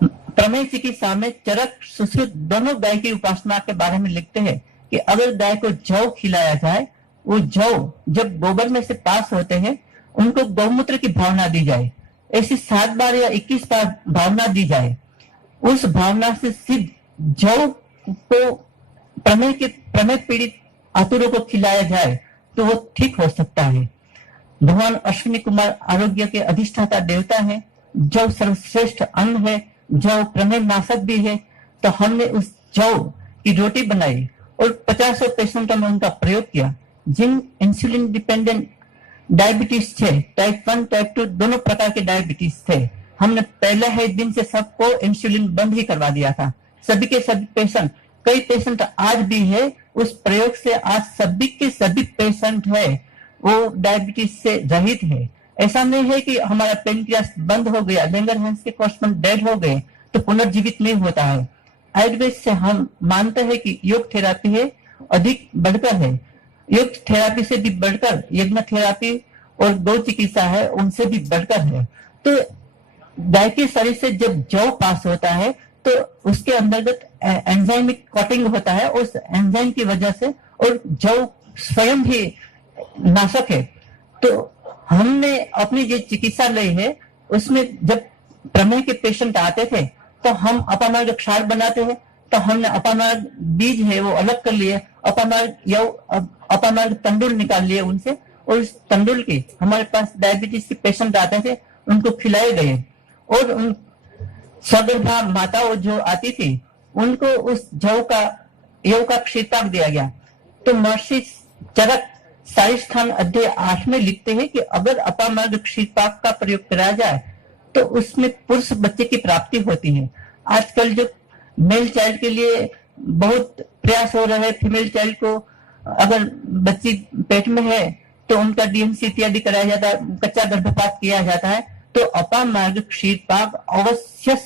प्रमेय चिकित्सा में चरक सुश्रुत दोनों गाय की उपासना के बारे में लिखते हैं कि अगर गाय को जौ खिलाया जाए, वो जौ जब गोबर में से पास होते हैं उनको गौमूत्र की भावना दी जाए। ऐसी 7 बार या 21 बार भावना दी जाए। उस भावना से सिद्ध जौ को प्रमेय पीड़ित आतुरों को खिलाया जाए तो वो ठीक हो सकता है। भगवान अश्विनी कुमार आरोग्य के अधिष्ठाता देवता है। जौ सर्वश्रेष्ठ अन्न है, जौ प्रमेय नाशक भी है। तो हमने उस जौ की रोटी बनाई और 50 पेशेंटों में उनका प्रयोग किया। जिन इंसुलिन डिपेंडेंट डायबिटीज थे, टाइप 1 टाइप 2 दोनों प्रकार के डायबिटीज थे, हमने पहले ही दिन से सबको इंसुलिन बंद ही करवा दिया था। सभी के सभी पेशेंट, कई पेशेंट आज भी है उस प्रयोग से, आज सभी के सभी पेशेंट है वो डायबिटीज से रहित है। ऐसा नहीं है कि हमारा पेनक्रियास बंद हो गया, लेंगरहैंस के कॉस्टमेंट डेड हो गए तो पुनर्जीवित नहीं होता है। आयुर्वेद से हम मानते हैं कि योग थेरापी है, अधिक बढ़कर है। योग थेरापी से भी बढ़कर यज्ञ थेरापी और गौ चिकित्सा है, उनसे भी बढ़कर है। तो गाय के शरीर से जब जौ पास होता है तो उसके अंतर्गत एंजाइमिक कटिंग होता है, उस एंजाइम की वजह से, और जौ स्वयं ही नाशक है। तो हमने अपनी जो चिकित्सा ली है उसमें जब प्रमेय के पेशेंट आते थे तो हम अपामार्ग क्षार बनाते हैं। तो हमने अपामार्ग बीज है वो अलग कर लिए, अपामार्ग तंडुल निकाल लिए उनसे, और उस तंडुल की हमारे पास डायबिटीज के पेशेंट आते थे उनको खिलाए गए। और उन सगर्भा माताओं जो आती थी उनको उस जौ का क्षीरपाक दिया गया। तो महर्षि चरक सारिष्ठान अध्याय 8 में लिखते हैं कि अगर अपामार्ग क्षीरपाक का प्रयोग कराया जाए तो उसमें पुरुष बच्चे की प्राप्ति होती है। आजकल जो मेल चाइल्ड के लिए बहुत प्रयास हो रहा है, फीमेल चाइल्ड को अगर बच्ची पेट में है तो उनका डीएमसी इत्यादि कराया जाता है, कच्चा गर्भपात किया जाता है। तो अपामार्ग क्षीरपाक अवश्य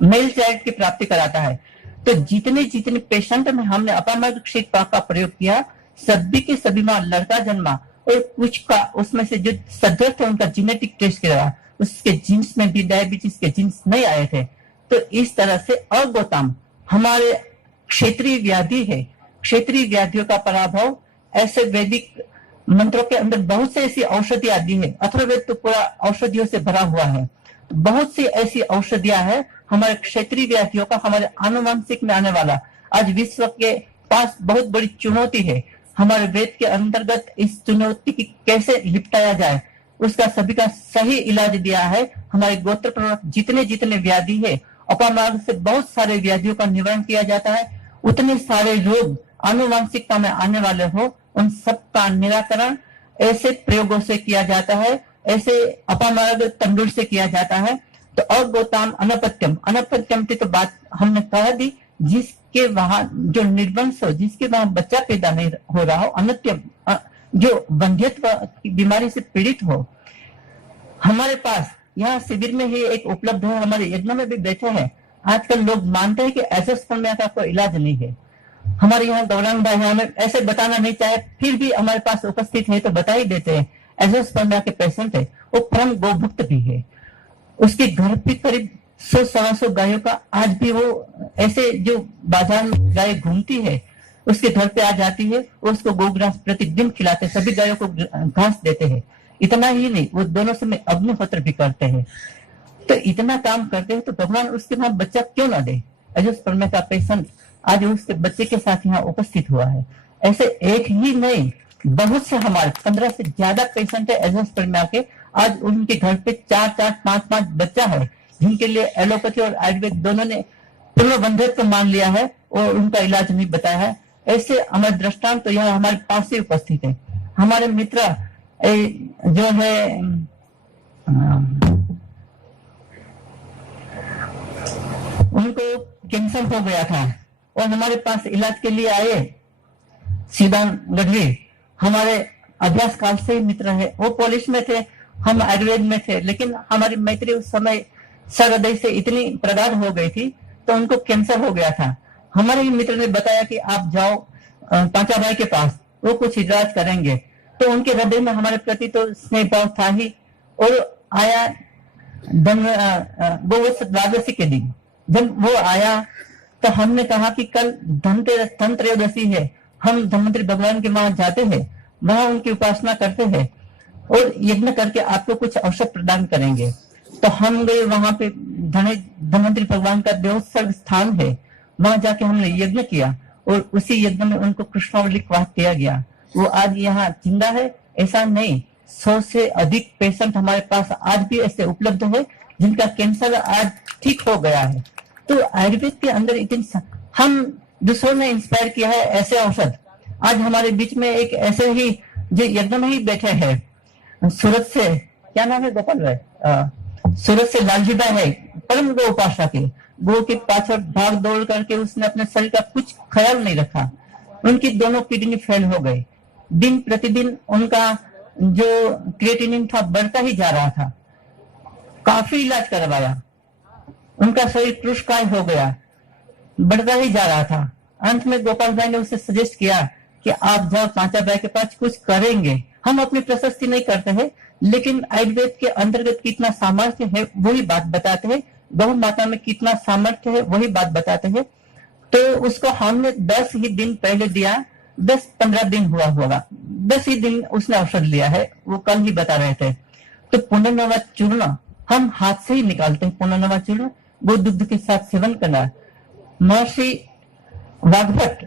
मेल चाइल्ड की प्राप्ति कराता है। तो जितने पेशेंट में हमने अपामार्ग क्षीरपाक का प्रयोग किया, सभी के सभी मां लड़का जन्मा, और कुछ का उसमें से जो सदस्य थे उनका जेनेटिक टेस्ट किया, उसके जीन्स में भी डायबिटीज के जीन्स नहीं आए थे। तो इस तरह से अगौतम हमारे क्षेत्रीय व्याधि है, क्षेत्रीय व्याधियों का पराभव ऐसे वैदिक मंत्रों के अंदर बहुत से ऐसी औषधियां दी है। अथर्ववेद तो पूरा औषधियों से भरा हुआ है। बहुत सी ऐसी औषधियां हैं हमारे क्षेत्रीय व्याधियों का, हमारे आनुवंशिक में आने वाला। आज विश्व के पास बहुत बड़ी चुनौती है। हमारे वेद के अंतर्गत इस चुनौती की कैसे निपटाया जाए, उसका सभी का सही इलाज दिया है। हमारे गोत्र पर जितने जितने व्याधि है, अपामार्ग से बहुत सारे व्याधियों का निवारण किया जाता है। उतने सारे रोग आनुवंशिकता में आने वाले हो, उन सब का निराकरण ऐसे प्रयोगों से किया जाता है, ऐसे अपामार्ग तंडुल से किया जाता है। तो अगोताम अनपत्यम, अनपत्यम की तो बात हमने कह दी, जिसके वहां जो निर्वंश हो, जिसके वहां बच्चा पैदा नहीं हो रहा हो, अनत्यम जो वंध्यत्व की बीमारी से पीड़ित हो। हमारे पास यहाँ शिविर में ही एक उपलब्ध है, हमारे यज्ञ में भी बैठे हैं। आजकल लोग मानते हैं कि एजोस्पर्मिया का कोई इलाज नहीं है। हमारे यहाँ गौरांग भाई हमें ऐसे बताना नहीं चाहे, फिर भी हमारे पास उपस्थित है तो बता ही देते हैं। एजोस्पर्मिया के पेशेंट है, वो परम गोभुक्त भी है। उसके घर पे करीब 100-125 गायों का आज भी वो ऐसे जो बाजार में गाय घूमती है उसके घर पे आ जाती है, उसको गोग्रास प्रतिदिन खिलाते, सभी गायों को घास देते हैं। इतना ही नहीं, वो दोनों समय अग्निहोत्र भी करते हैं। तो इतना काम करते हैं तो भगवान उसके वहां बच्चा क्यों ना दे। एजोस्पर्मिया का पेशेंट आज उसके बच्चे के साथ यहाँ उपस्थित हुआ है। ऐसे एक ही नहीं, बहुत से हमारे 15 से ज्यादा पेशेंट है एजोस्पर्मिया के। आज उनके घर पे 4-4, 5-5 बच्चा है, जिनके लिए एलोपैथी और आयुर्वेद दोनों ने पूर्ण बंधुत्व मान लिया है और उनका इलाज नहीं बताया है। ऐसे हमारे दृष्टांत तो यहाँ हमारे पास ही उपस्थित है। हमारे मित्र जो है उनको कैंसर हो गया था और हमारे पास इलाज के लिए आए। सीधान गढ़वी हमारे अभ्यास काल से ही मित्र है। वो पॉलिश में थे, हम आयुर्वेद में थे, लेकिन हमारी मैत्री उस समय सहृदय से इतनी प्रगाढ़ हो गई थी तो उनको कैंसर हो गया था। हमारे ही मित्र ने बताया कि आप जाओ पांचा भाई के पास, वो कुछ इलाज करेंगे। तो उनके हृदय में हमारे प्रति तो स्नेह भाव था ही। और आया गोवत्स द्वादशी के दिन जब वो आया तो हमने कहा कि कल धन त्रयोदशी है, हम धन्वंतरी भगवान के वहां जाते हैं, वहां उनकी उपासना करते हैं और यज्ञ करके आपको कुछ अवसर प्रदान करेंगे। तो हम गए वहां पे, धन्वंतरी भगवान का देवोत्सर्ग स्थान है, वहां जाके हमने यज्ञ किया और उसी यज्ञ में उनको कृष्णावली वाह किया गया। वो आज यहाँ जिंदा है ऐसा नहीं, 100 से अधिक पेशेंट हमारे पास आज भी ऐसे उपलब्ध है जिनका कैंसर आज ठीक हो गया है। तो आयुर्वेद के अंदर इतनी हम दूसरों ने इंस्पायर किया है ऐसे औषध। आज हमारे बीच में एक ऐसे ही जो यज्ञ में ही बैठे हैं, सूरत से, क्या नाम है गोपाल भाई, सूरत से लालजी भाई है, परम गो उपासक है। गो के पाछड़ भाग दौड़ करके उसने अपने शरीर का कुछ ख्याल नहीं रखा, उनकी दोनों किडनी फेल हो गई। दिन प्रतिदिन उनका जो क्रिएटिनिन था बढ़ता ही जा रहा था, काफी इलाज करवाया, उनका शरीर पुष्टकाय हो गया, बढ़ता ही जा रहा था। अंत में गोपाल भाई ने उसे सजेस्ट किया कि आप जाओ पांचा भाई के पास, कुछ करेंगे। हम अपनी प्रशस्ति नहीं करते हैं, लेकिन आयुर्वेद के अंतर्गत कितना सामर्थ्य है वही बात बताते हैं, गौ माता में कितना सामर्थ्य है वही बात बताते हैं। तो उसको हमने 10 ही दिन पहले दिया, 10-15 दिन हुआ होगा, 10 ही दिन उसने औषध लिया है, वो कल ही बता रहे थे। तो पुनर्नवा चूर्ण हम हाथ से ही निकालते हैं। पुनर्नवा चूर्ण गो दुग्ध के साथ सेवन करना। महर्षि वाग्भट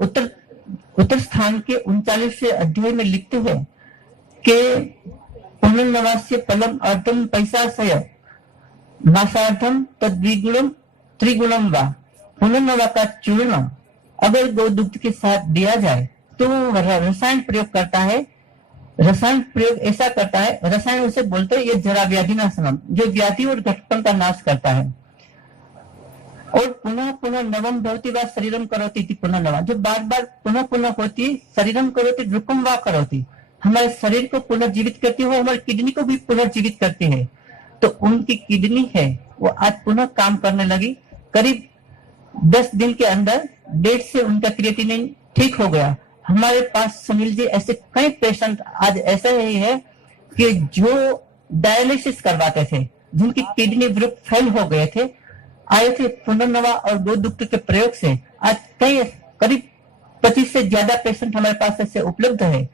उत्तर स्थान के 39वें अध्याय में लिखते हैं कि पुनर्नवास्य फलम अर्थम पैसाशय मासार्थम तद्विगुणम त्रिगुणम वा। पुनर्नवा का चूर्ण अगर गोदुग्ध के साथ दिया जाए तो रसायन प्रयोग करता है। रसायन प्रयोग ऐसा करता है, रसायन उसे बोलते हैं ये जरा व्याधि नाशनम, जो व्याधि और घटपन का नाश करता है। और पुनः पुनः नवम भवती वा शरीरम करोति थी, पुनः नवा जो बार बार पुनः पुनः होती, शरीरम करोति रुकम वा करोति, हमारे शरीर को पुनर्जीवित करती है, हमारी किडनी को भी पुनर्जीवित करती है। तो उनकी किडनी है वो आज पुनः काम करने लगी। करीब 10 दिन के अंदर 1.5 से उनका क्रिएटिनिन ठीक हो गया। हमारे पास सुनील जी ऐसे कई पेशेंट आज ऐसे ही है कि जो डायलिसिस करवाते थे, जिनकी किडनी वृक्क फेल हो गए थे, आए थे पुनर्नवा और गोदुग्ध के प्रयोग से। आज कई करीब 25 से ज्यादा पेशेंट हमारे पास ऐसे उपलब्ध है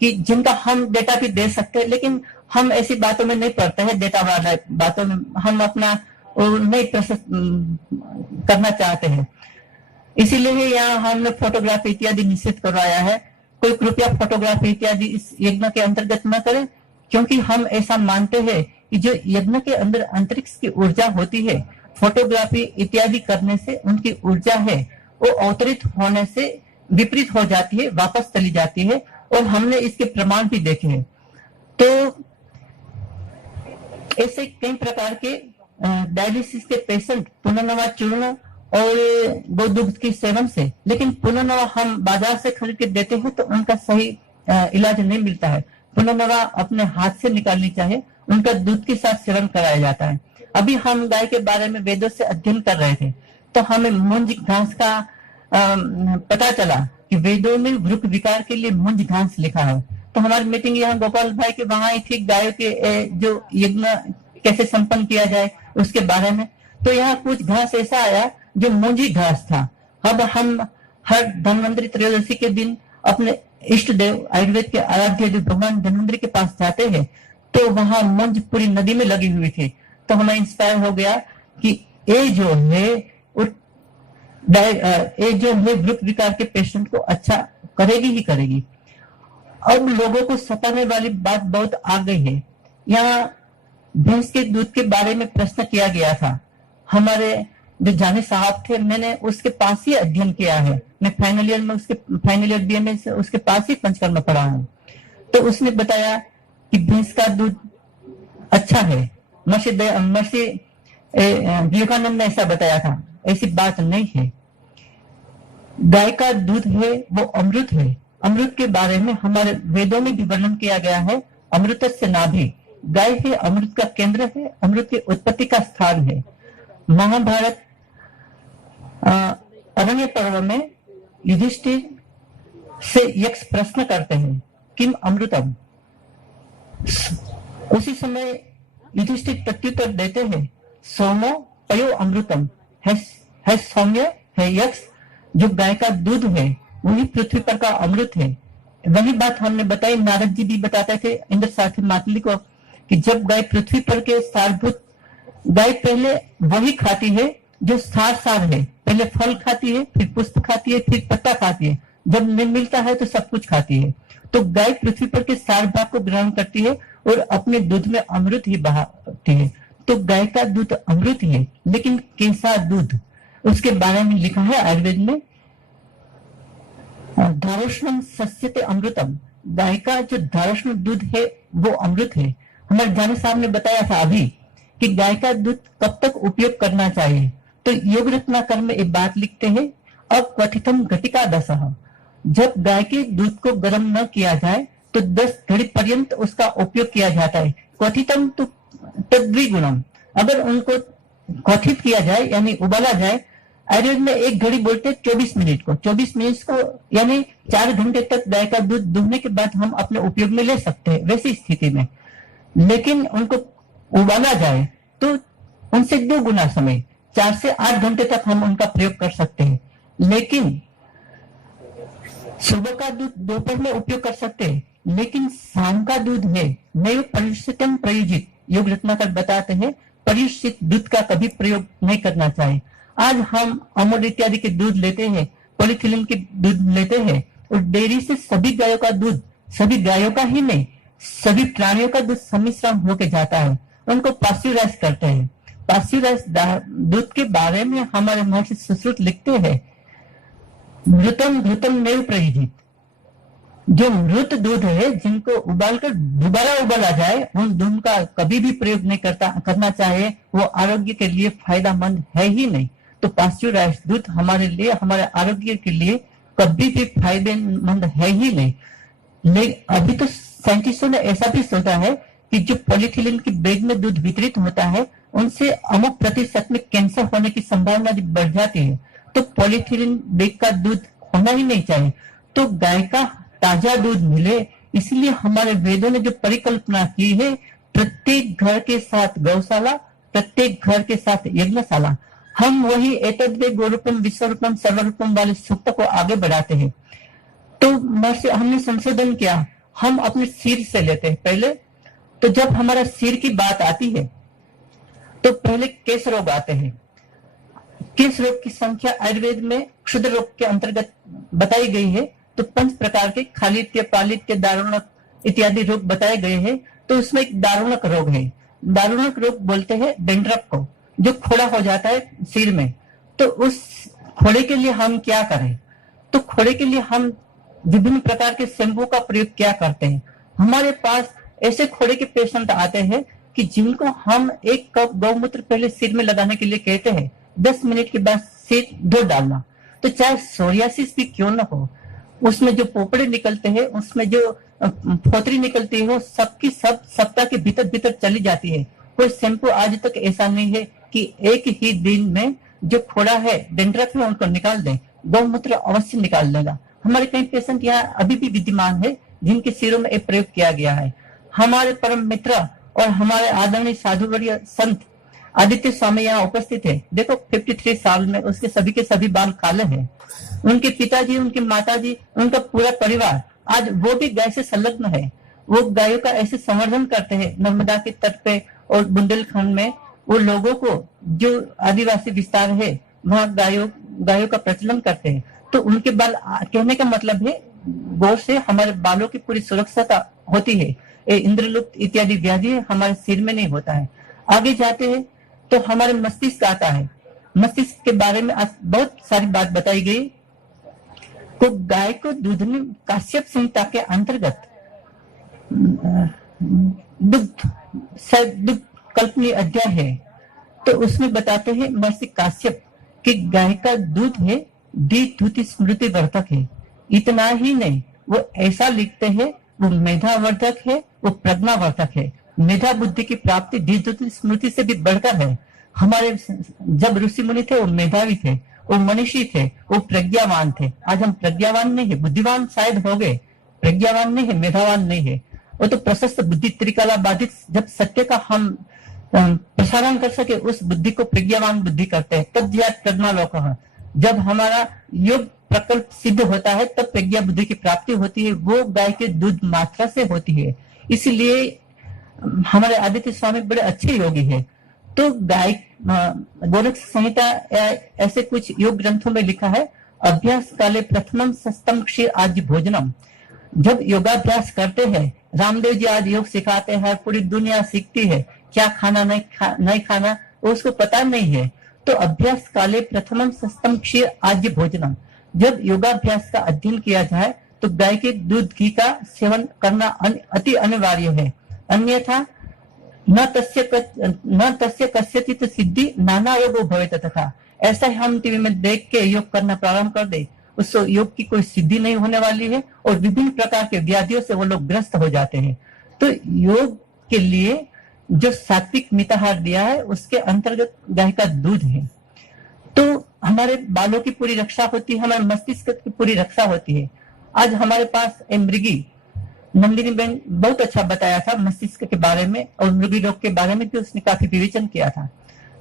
कि जिनका हम डेटा भी दे सकते हैं, लेकिन हम ऐसी बातों में नहीं पड़ते हैं, डेटा वाला बातों में हम अपना नहीं प्रोसेस करना चाहते हैं। इसीलिए यहाँ हमने फोटोग्राफी इत्यादि निश्चित करवाया है। कोई कृपया फोटोग्राफी इत्यादि इस यज्ञ के अंतर्गत न करें, क्योंकि हम ऐसा मानते हैं कि जो यज्ञ के अंदर अंतरिक्ष की ऊर्जा होती है, फोटोग्राफी इत्यादि करने से उनकी ऊर्जा है वो अवतरित होने से विपरीत हो जाती है, वापस चली जाती है, और हमने इसके प्रमाण भी देखे हैं। तो ऐसे कई प्रकार के डायलिसिस के पेशेंट पुनर्नवा चूर्ण और गोदुग्ध की सेवन से, लेकिन पुनर्नवा हम बाजार से खरीद के देते हैं तो उनका सही इलाज नहीं मिलता है। पुनर्नवा अपने हाथ से निकालनी चाहिए, उनका दूध के साथ सेवन कराया जाता है। अभी हम गाय के बारे में वेदों से अध्ययन कर रहे थे, तो हमें मुंज घास का पता चला कि वेदों में वृक्क विकार के लिए मुंज घास लिखा है। तो हमारी मीटिंग यहाँ गोपाल भाई के वहां ही थी, गायों के जो यज्ञ कैसे संपन्न किया जाए उसके बारे में। तो यहाँ कुछ घास ऐसा आया जो मुंजी घास था। अब हम हर धन्वंतरी त्रयोदशी के दिन अपने इष्ट देव आयुर्वेद के आराध्य जो भगवान धन्वंतरी के पास जाते हैं, तो वहां मुंज पूरी नदी में लगी हुई थी। तो हमें इंस्पायर हो गया कि ये जो है वृक्क विकार के पेशेंट को अच्छा करेगी ही करेगी। अब लोगों को सताने वाली बात बहुत आ गई है। यहाँ भैंस के दूध के बारे में प्रश्न किया गया था। हमारे जो जाने साहब थे, मैंने उसके पास ही अध्ययन किया है। मैं फाइनल ईयर में फाइनल ईयर बीएमए से उसके पास ही पंचकर्म पढ़ा हूँ। तो उसने बताया कि भैंस का दूध अच्छा है। महर्षि विवेकानंद ने ऐसा बताया था, ऐसी बात नहीं है। गाय का दूध है वो अमृत है। अमृत के बारे में हमारे वेदों में भी वर्णन किया गया है। अमृतस्य नाभि, गाय है अमृत का केंद्र है, अमृत की उत्पत्ति का स्थान है। महाभारत अरण्य पर्व में युधिष्ठिर से यक्ष प्रश्न करते हैं किम अमृतम। उसी समय युधिष्ठिर प्रत्युत्तर देते हैं सोमो पयो अमृतम, है सौम्य है यक्ष, जो गाय का दूध है वही पृथ्वी पर का अमृत है। वही बात हमने बताई, नारद जी भी बताते थे इंद्र साथी मातली को कि जब गाय पृथ्वी पर के सारभूत, गाय पहले वही खाती है जो सार है। पहले फल खाती है, फिर पुष्प खाती है, फिर पत्ता खाती है। जब मिलता है तो सब कुछ खाती है। तो गाय पृथ्वी पर के सार भाग को ग्रहण करती है और अपने दूध में अमृत ही बहाती है। तो गाय का दूध अमृत है, लेकिन कैसा दूध, उसके बारे में लिखा है आयुर्वेद में, धारोष्णम सस्यते अमृतम। गाय का जो धारोष्ण दूध है वो अमृत है। हमारे जाने साहब ने बताया था अभी कि गाय का दूध कब तक उपयोग करना चाहिए। तो योग रत्नाकर में एक बात लिखते हैं, अब क्वथितम घटिका दशः, जब गाय के दूध को गर्म न किया जाए तो 10 घड़ी पर्यंत उसका उपयोग किया जाता है। क्वथितम तो तद्विगुणम, अगर उनको क्वथित किया जाए यानी उबाला जाए, आयुर्वेद में 1 घड़ी बोलते हैं 24 मिनट को, 24 मिनट को यानी 4 घंटे तक गाय का दूध दुहने के बाद हम अपने उपयोग में ले सकते हैं वैसी स्थिति में। लेकिन उनको उबाला जाए तो उनसे 2 गुना समय, 4 से 8 घंटे तक हम उनका प्रयोग कर सकते हैं। लेकिन सुबह का दूध दोपहर में उपयोग कर सकते हैं, लेकिन शाम का दूध है नैव परिष्ठितम प्रयोजित, योग रत्नाकर बताते हैं परिष्ठित दूध का कभी प्रयोग नहीं करना चाहिए। आज हम अमूल इत्यादि के दूध लेते हैं, पॉलीथिलीन के दूध लेते हैं, और डेयरी से सभी गायों का दूध, सभी गायों का ही नहीं सभी प्राणियों का दूध सम्मिश्रण होके जाता है, उनको पास्चुराइज करते हैं। पास्चुराइज दूध के बारे में हमारे महर्षि सुश्रुत लिखते हैं मृतम घृतम नैव प्रयोजित, जो मृत दूध है जिनको उबालकर दोबारा उबाला जाए उन दूध का कभी भी प्रयोग नहीं करना चाहिए, वो आरोग्य के लिए फायदेमंद है ही नहीं। तो पास्चुराइज दूध हमारे लिए, हमारे आरोग्य के लिए कभी भी फायदेमंद है ही नहीं। लेकिन अभी तो साइंटिस्टों ने ऐसा भी सोचा है कि जो पॉलीथिलीन की बैग में दूध वितरित होता है उनसे अमुक प्रतिशत में कैंसर होने की संभावना बढ़ जाती है। तो पॉलीथिलीन बैग का दूध होना ही नहीं चाहिए। तो गाय का ताजा दूध मिले, इसलिए हमारे वेदों ने जो परिकल्पना की है, प्रत्येक घर के साथ गौशाला, प्रत्येक घर के साथ यज्ञशाला। हम वही एतद्वे गोरूपम विश्वरूपम सर्वरूपम वाले सूक्त को आगे बढ़ाते हैं। तो हमने संशोधन किया, हम अपने सिर से लेते हैं पहले। तो जब हमारा सिर की बात आती है तो पहले केश रोग आते हैं। केश रोग की संख्या आयुर्वेद में क्षुद्र रोग के अंतर्गत बताई गई है। तो 5 प्रकार के खालित्य, पालित्य, दारुणक इत्यादि रोग बताए गए हैं। तो उसमें एक दारुणक रोग है। दारुणक रोग बोलते हैं डेंड्रफ को, जो खोड़ा हो जाता है सिर में। तो उस खोड़े के लिए हम क्या करें? तो खोड़े के लिए हम विभिन्न प्रकार के शैम्पू का प्रयोग क्या करते हैं। हमारे पास ऐसे खोड़े के पेशेंट आते हैं कि जिनको हम 1 कप गौमूत्र पहले सिर में लगाने के लिए कहते हैं, 10 मिनट के बाद सिर धो डालना। तो चाहे सोरियासिस भी क्यों न हो, उसमें जो पोपड़े निकलते हैं, उसमें जो फोतरी निकलती है, वो सबकी सब सप्ताह के भीतर भीतर चली जाती है। कोई शैम्पू आज तक ऐसा नहीं है कि एक ही दिन में जो खोड़ा है, डेंड्रफ है, उनको निकाल दें। गौमूत्र अवश्य निकाल देगा। हमारे कई पेशेंट यहाँ अभी भी विद्यमान है जिनके सिरों में एक प्रयोग किया गया है। हमारे परम मित्र और हमारे आदरणीय साधुवर्य संत आदित्य स्वामी यहाँ उपस्थित है। देखो 53 साल में उसके सभी के सभी बाल काले हैं। उनके पिताजी, उनकी माताजी, उनका पूरा परिवार आज वो भी गाय से संलग्न है। वो गायों का ऐसे संवर्धन करते हैं। नर्मदा के तट पे और बुंदेलखंड में वो लोगों को, जो आदिवासी विस्तार है, वहाँ गायों का प्रचलन करते हैं। तो उनके बाल, कहने का मतलब है गौ से हमारे बालों की पूरी सुरक्षा होती है। इंद्रलुप्त इत्यादि व्याधि हमारे सिर में नहीं होता है। आगे जाते हैं तो हमारे मस्तिष्क आता है। मस्तिष्क के बारे में आज बहुत सारी बात बताई गई। तो गाय को दूध में काश्यप संहिता के अंतर्गत दुग्ध कल्पनीय अध्याय है। तो उसमें बताते हैं महर्षि काश्यप कि गाय का दूध है द्विधुति स्मृति वर्धक है। इतना ही नहीं, वो ऐसा लिखते हैं, वो मेधावर्धक है, वो प्रज्ञावर्धक है। मेधा बुद्धि की प्राप्ति द्विधुति स्मृति से भी बढ़कर है। हमारे जब ऋषि मुनि थे वो मेधावी थे, वो मनीषी थे, वो प्रज्ञावान थे। आज हम प्रज्ञावान नहीं है, बुद्धिवान शायद हो गए, प्रज्ञावान नहीं है, मेधावान नहीं है। वो तो प्रशस्त बुद्धि त्रिकला बाधित जब सत्य का हम प्रसारण कर सके, उस बुद्धि को प्रज्ञावान बुद्धि करते हैं। तब ज्ञात प्रज्ञालोक है। जब हमारा योग प्रकल्प सिद्ध होता है तब प्रज्ञा बुद्धि की प्राप्ति होती है। वो गाय के दूध मात्रा से होती है। इसलिए हमारे आदित्य स्वामी बड़े अच्छे योगी है। तो गाय गोरक्ष संहिता ऐसे कुछ योग ग्रंथों में लिखा है, अभ्यास काले प्रथमम सस्तम क्षीर आज भोजनम। जब योगाभ्यास करते हैं, रामदेव जी आज योग सिखाते हैं, पूरी दुनिया सीखती है क्या खाना नहीं खाना, उसको पता नहीं है। तो अभ्यास काले प्रथमम सस्तम क्षीर आज भोजनम। जब योगाभ्यास का अध्ययन किया जाए तो गाय के दूध घी का सेवन करना अति अनिवार्य है। अन्यथा न तस्य कस्यचित सिद्धि नाना रोगो भवेत। तथा ऐसा ही हम टीवी में देख के योग करना प्रारंभ कर दे, उस योग की कोई सिद्धि नहीं होने वाली है और विभिन्न प्रकार के व्याधियों से वो लोग ग्रस्त हो जाते हैं। तो योग के लिए जो सात्विक मिताहार दिया है उसके अंतर्गत गाय का दूध है। तो हमारे बालों की पूरी रक्षा होती है, हमारे मस्तिष्क की पूरी रक्षा होती है। आज हमारे पास मृगी नंदिनी बहन बहुत अच्छा बताया था मस्तिष्क के बारे में, और मृगी रोग के बारे में भी उसने काफी विवेचन किया था।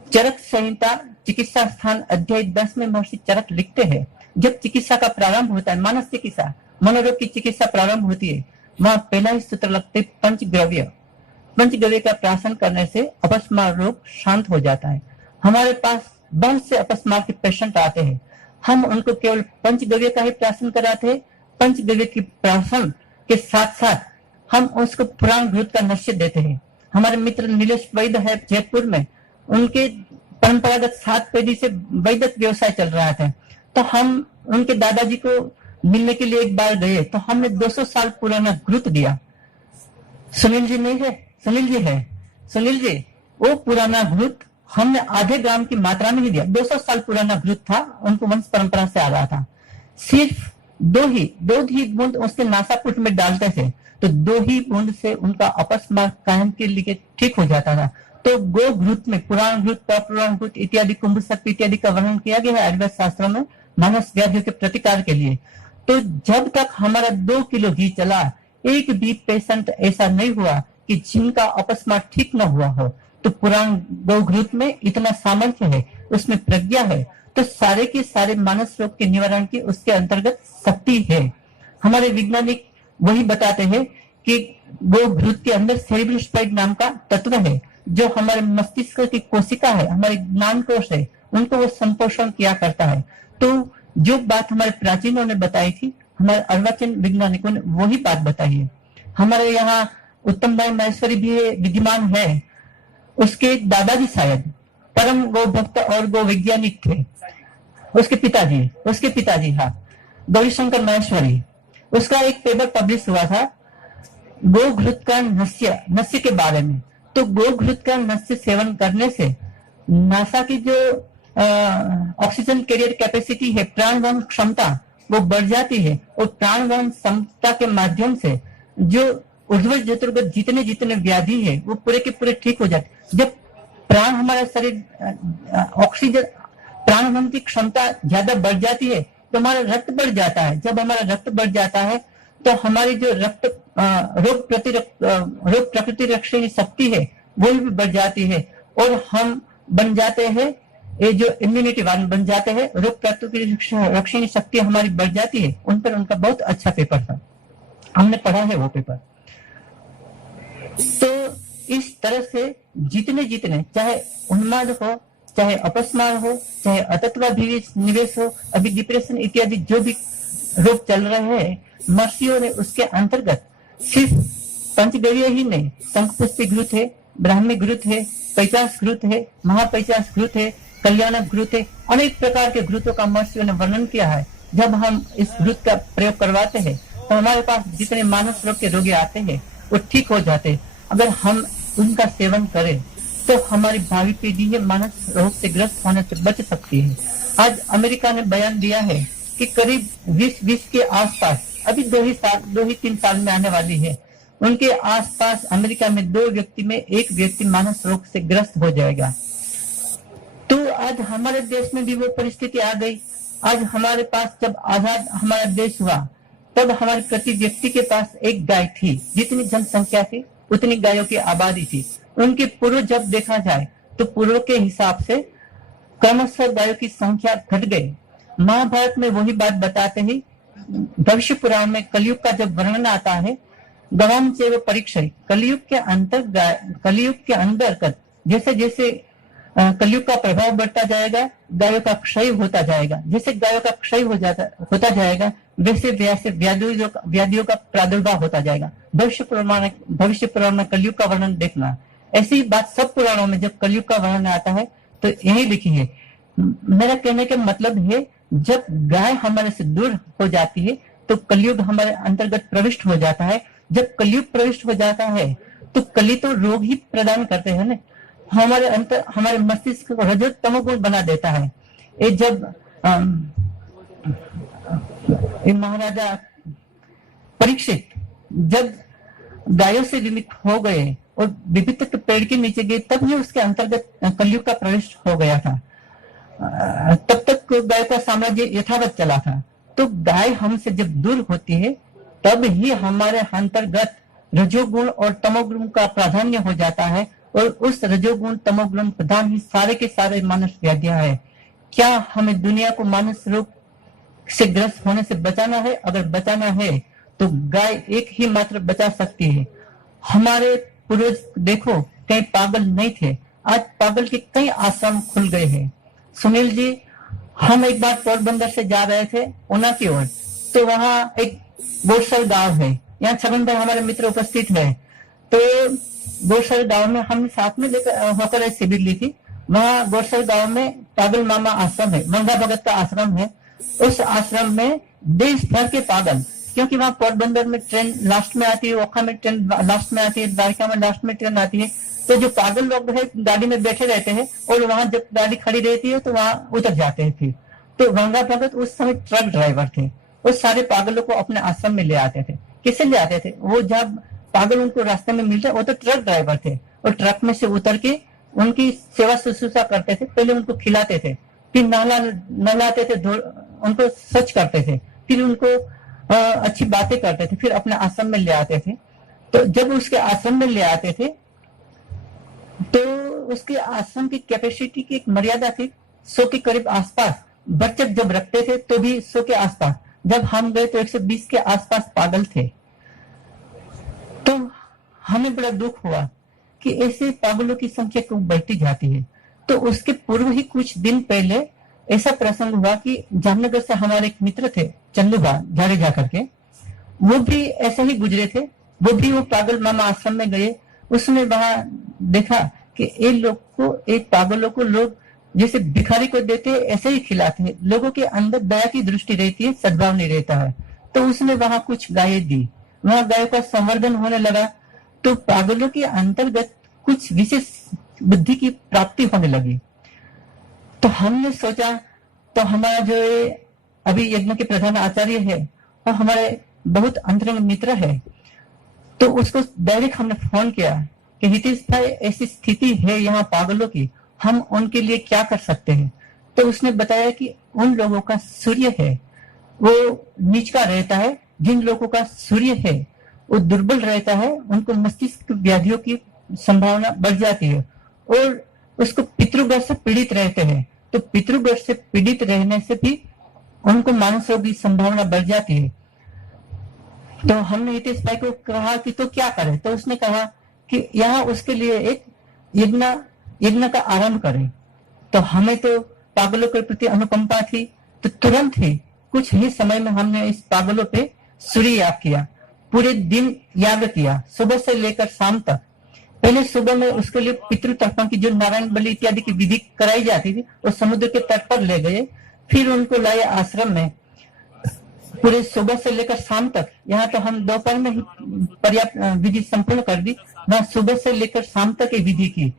चरक संहिता चिकित्सा स्थान अध्याय 10 में महर्षि चरक लिखते हैं, जब चिकित्सा का प्रारंभ होता है, मानस चिकित्सा, मनोरोग की चिकित्सा प्रारंभ होती है, वहां पहला ही सूत्र लगते पंचगव्य का प्राशन करने से अपस्मार रोग शांत हो जाता है। हमारे पास बहुत से अपस्मार के पेशेंट आते हैं, हम उनको केवल पंचगव्य का ही प्राशन कराते हैं। पंचगव्य की प्राशन के साथ साथ हम उसको पुराण घृत का नश्य देते हैं। हमारे मित्र नीलेश वैद्य है जयपुर में, उनके परंपरागत 7 पीढ़ी से वैदिक व्यवसाय चल रहा था। तो हम उनके दादाजी को मिलने के लिए एक बार गए, तो हमने 200 साल पुराना घृत दिया। सुनील जी नहीं है, सुनील जी है, सुनील जी, वो पुराना घृत हमने आधे ग्राम की मात्रा में ही दिया। 200 साल पुराना घृत था, उनको वंश परंपरा से आ रहा था। सिर्फ दो ही बूंद उसके नासापुट में डालते थे, तो 2 ही बूंद से उनका अपस्मार कायम के लिए ठीक हो जाता था। तो गो घृत में पुराण घृत, पुराण घृत इत्यादि, कुंभ शक्ति इत्यादि का वर्णन किया गया है आयुर्वेद शास्त्रों में मानस व्याधियों के प्रतिकार के लिए। तो जब तक हमारा 2 किलो घी चला, एक भी पेशेंट ऐसा नहीं हुआ कि जिनका अपस्मार ठीक न हुआ हो। तो पुराण गौ घृत में इतना सामर्थ्य है, उसमें प्रज्ञा है, तो सारे के सारे मानस रोग के निवारण की उसके अंतर्गत शक्ति है। हमारे वैज्ञानिक वही बताते हैं कि वो घृत के अंदर सेरिब्रोस्पाइड नाम का तत्व है जो हमारे मस्तिष्क की कोशिका है, हमारे ज्ञान कोश है, उनको वो संपोषण किया करता है। तो जो बात हमारे प्राचीनों ने बताई थी, हमारे अर्वाचीन वैज्ञानिकों ने वही बात बताई है। हमारे यहाँ उत्तम भाई महेश्वरी भी विद्यमान है, उसके दादाजी शायद परम गौ भक्त और गौ वैज्ञानिक थे। उसके पिताजी हाँ, गौरीशंकर महेश्वरी। उसका एक पेपर पब्लिश हुआ था गो घृत का नस्य के बारे में। तो गो घृत का नस्य सेवन करने से नासा की जो ऑक्सीजन कैरियर कैपेसिटी है, प्राणवहन क्षमता, वो बढ़ जाती है। और प्राणवहन क्षमता के माध्यम से जो उर्ध्वज चतुर्गत जितने जितने व्याधि है वो पूरे के पूरे ठीक हो जाते। जब प्राण हमारा शरीर ऑक्सीजन प्राणवहन की क्षमता ज्यादा बढ़ जाती है तो हमारा रक्त बढ़ जाता है। जब हमारा रक्त बढ़ जाता है तो हमारी जो रक्त रोग प्रतिरक्षण शक्ति है वो भी बढ़ जाती है और हम बन जाते हैं, ये जो इम्यूनिटी वाले बन जाते हैं, रोग प्रतिरक्षण शक्ति हमारी बढ़ जाती है। उन पर उनका बहुत अच्छा पेपर था, हमने पढ़ा है वो पेपर। तो इस तरह से जितने जितने चाहे उन्माद हो, चाहे अपस्मार हो, चाहे अतत्वाभिनिवेश हो, अभी डिप्रेशन इत्यादि जो भी रोग चल रहे हैं, महर्षियों ने उसके अंतर्गत सिर्फ पंचगव्य ही नहीं, शंखपुष्पी घृत है, ब्राह्मी घृत है, पैचास घृत है, महापैचास घृत है, कल्याणक घृत है, अनेक प्रकार के घृतों का महर्षियों ने वर्णन किया है। जब हम इस घृत का प्रयोग करवाते हैं तो हमारे पास जितने मानस रोग के रोगी आते हैं वो ठीक हो जाते हैं। अगर हम उनका सेवन करें तो हमारी भावी पीढ़ी है मानस रोग से ग्रस्त होने से बच सकती है। आज अमेरिका ने बयान दिया है कि करीब 2020 के आसपास, अभी 2 ही 3 साल में आने वाली है, उनके आसपास अमेरिका में 2 व्यक्ति में 1 व्यक्ति मानस रोग से ग्रस्त हो जाएगा। तो आज हमारे देश में भी वो परिस्थिति आ गई। आज हमारे पास जब आजाद हमारा देश हुआ तब हमारे प्रति व्यक्ति के पास एक गाय थी। जितनी जनसंख्या थी उतनी गायों की आबादी थी। उनके पूर्व जब देखा जाए तो पूर्व के हिसाब से क्रमशः गायों की संख्या घट गई। महाभारत में वही बात बताते ही भविष्य पुराण में कलयुग का जब वर्णन आता है, गवाम से वो परीक्षा, कलयुग के अंतर्गत जैसे जैसे कलयुग का प्रभाव बढ़ता जाएगा, गायों का क्षय होता जाएगा। जैसे गायों का क्षय होता जाएगा वैसे वैसे व्याधियों का प्रादुर्भाव होता जाएगा। भविष्य पुराण में कलयुग का वर्णन देखना। ऐसी बात सब पुराणों में जब कलयुग का वर्णन आता है तो यही लिखी है। मेरा कहने का मतलब है जब गाय हमारे से दूर हो जाती है तो कलयुग हमारे अंतर्गत प्रविष्ट हो जाता है। जब कलयुग प्रविष्ट हो जाता है तो कली तो रोग ही प्रदान करते हैं ना, हमारे मस्तिष्क को रजो तमोगुण बना देता है। ये जब महाराजा परीक्षित जब गायों से विमुख हो गए और विभिन्न पेड़ के नीचे गए तब ही उसके अंतर्गत कलयुग का प्रवेश हो गया था। तब तक गाय का साम्राज्य यथावत चला था। तो गाय हमसे जब दूर होती है तब ही हमारे अंतर्गत रजोगुण और तमोगुण का प्राधान्य हो जाता है और उस रजोगुण तमोगुण प्रधान ही सारे के सारे मानस व्याधियां है। क्या हमें दुनिया को मानस रोग से ग्रस्त होने से बचाना है? अगर बचाना है तो गाय एक ही मात्र बचा सकती है। हमारे पूर्वज देखो कहीं पागल नहीं थे, आज पागल के कई आश्रम खुल गए हैं। सुनील जी, हम एक बार पोरबंदर से जा रहे थे ऊना की ओर, तो वहाँ एक बोरसर गांव है, यहाँ छगन भाई हमारे मित्र उपस्थित है। तो बोरसर गांव में हम साथ में लेकर होकर शिविर ली थी। वहाँ बोरसर गांव में पागल मामा आश्रम है, मंगा भगत का आश्रम है। उस आश्रम में देश भर के पागल, क्योंकि वहाँ पोरबंदर में ट्रेन लास्ट में आती है, ओखा में ट्रेन लास्ट में आती है, द्वारका में लास्ट में ट्रेन आती है। तो जो पागल लोग है गाड़ी में बैठे रहते हैं और वहाँ जब गाड़ी खड़ी रहती है तो वहाँ उतर जाते हैं। फिर तो गंगा भगत उस समय ट्रक ड्राइवर थे, उस सारे पागलों को अपने आश्रम में ले आते थे। किससे ले आते थे? वो जब पागल उनको रास्ते में मिलते वो तो ट्रक ड्राइवर थे, और ट्रक में से उतर के उनकी सेवा शुश्रूषा करते थे। पहले उनको खिलाते थे, फिर नहलाते थे, उनको स्वच्छ करते थे, फिर उनको अच्छी बातें करते थे, फिर अपने आश्रम में ले आते थे। तो जब उसके आश्रम में ले आते थे तो उसके आश्रम की कैपेसिटी की एक मर्यादा थी, 100 के करीब आसपास। बचत जब रखते थे तो भी 100 के आसपास, जब हम गए तो 120 के आसपास पागल थे। तो हमें बड़ा दुख हुआ कि ऐसे पागलों की संख्या क्यों बढ़ती जाती है। तो उसके पूर्व ही कुछ दिन पहले ऐसा प्रसंग हुआ कि जामनगर से हमारे एक मित्र थे, चंदूबा जाडेजा करके, वो भी ऐसे ही गुजरे थे। वो पागल मामा आश्रम में गए। उसने वहां देखा कि एक पागलों को लोग जैसे भिखारी को देते हैं ऐसे ही खिलाते हैं। लोगों के अंदर दया की दृष्टि रहती है, सद्भाव नहीं रहता है। तो उसने वहां कुछ गायें दी, वहां गायों का संवर्धन होने लगा। तो पागलों के अंतर्गत कुछ विशेष बुद्धि की प्राप्ति होने लगी। तो हमने सोचा, तो हमारा जो अभी यज्ञ के प्रधान आचार्य है और हमारे बहुत अंतरंग मित्र है, तो उसको डायरेक्ट हमने फोन किया कि हितेश भाई ऐसी स्थिति है यहाँ पागलों की, हम उनके लिए क्या कर सकते हैं। तो उसने बताया कि उन लोगों का सूर्य है वो नीच का रहता है, जिन लोगों का सूर्य है वो दुर्बल रहता है, उनको मस्तिष्क व्याधियों की संभावना बढ़ जाती है और उसको पितृग्रह से पीड़ित रहते हैं। तो पितृग्रह से पीड़ित रहने से भी उनको मानस रोग की संभावना बढ़ जाती है। तो हमने हितेश भाई को कहा कि तो क्या करें। तो उसने कहा कि यहाँ उसके लिए एक यज्ञ का आरंभ करें। तो हमें तो पागलों के प्रति अनुकंपा थी, तो तुरंत ही कुछ ही समय में हमने इस पागलों पे सूर्य याग किया, पूरे दिन याग किया, सुबह से लेकर शाम तक। पहले सुबह में उसके लिए पितृतर्पण की जो नारायण बलि इत्यादि की विधि कराई जाती थी वो समुद्र के तट पर ले गए, फिर उनको लाए आश्रम में, पूरे सुबह से लेकर शाम तक। यहाँ तो हम दोपहर में ही पर्याप्त विधि संपूर्ण कर दी, वहां सुबह से लेकर शाम तक ये विधि की।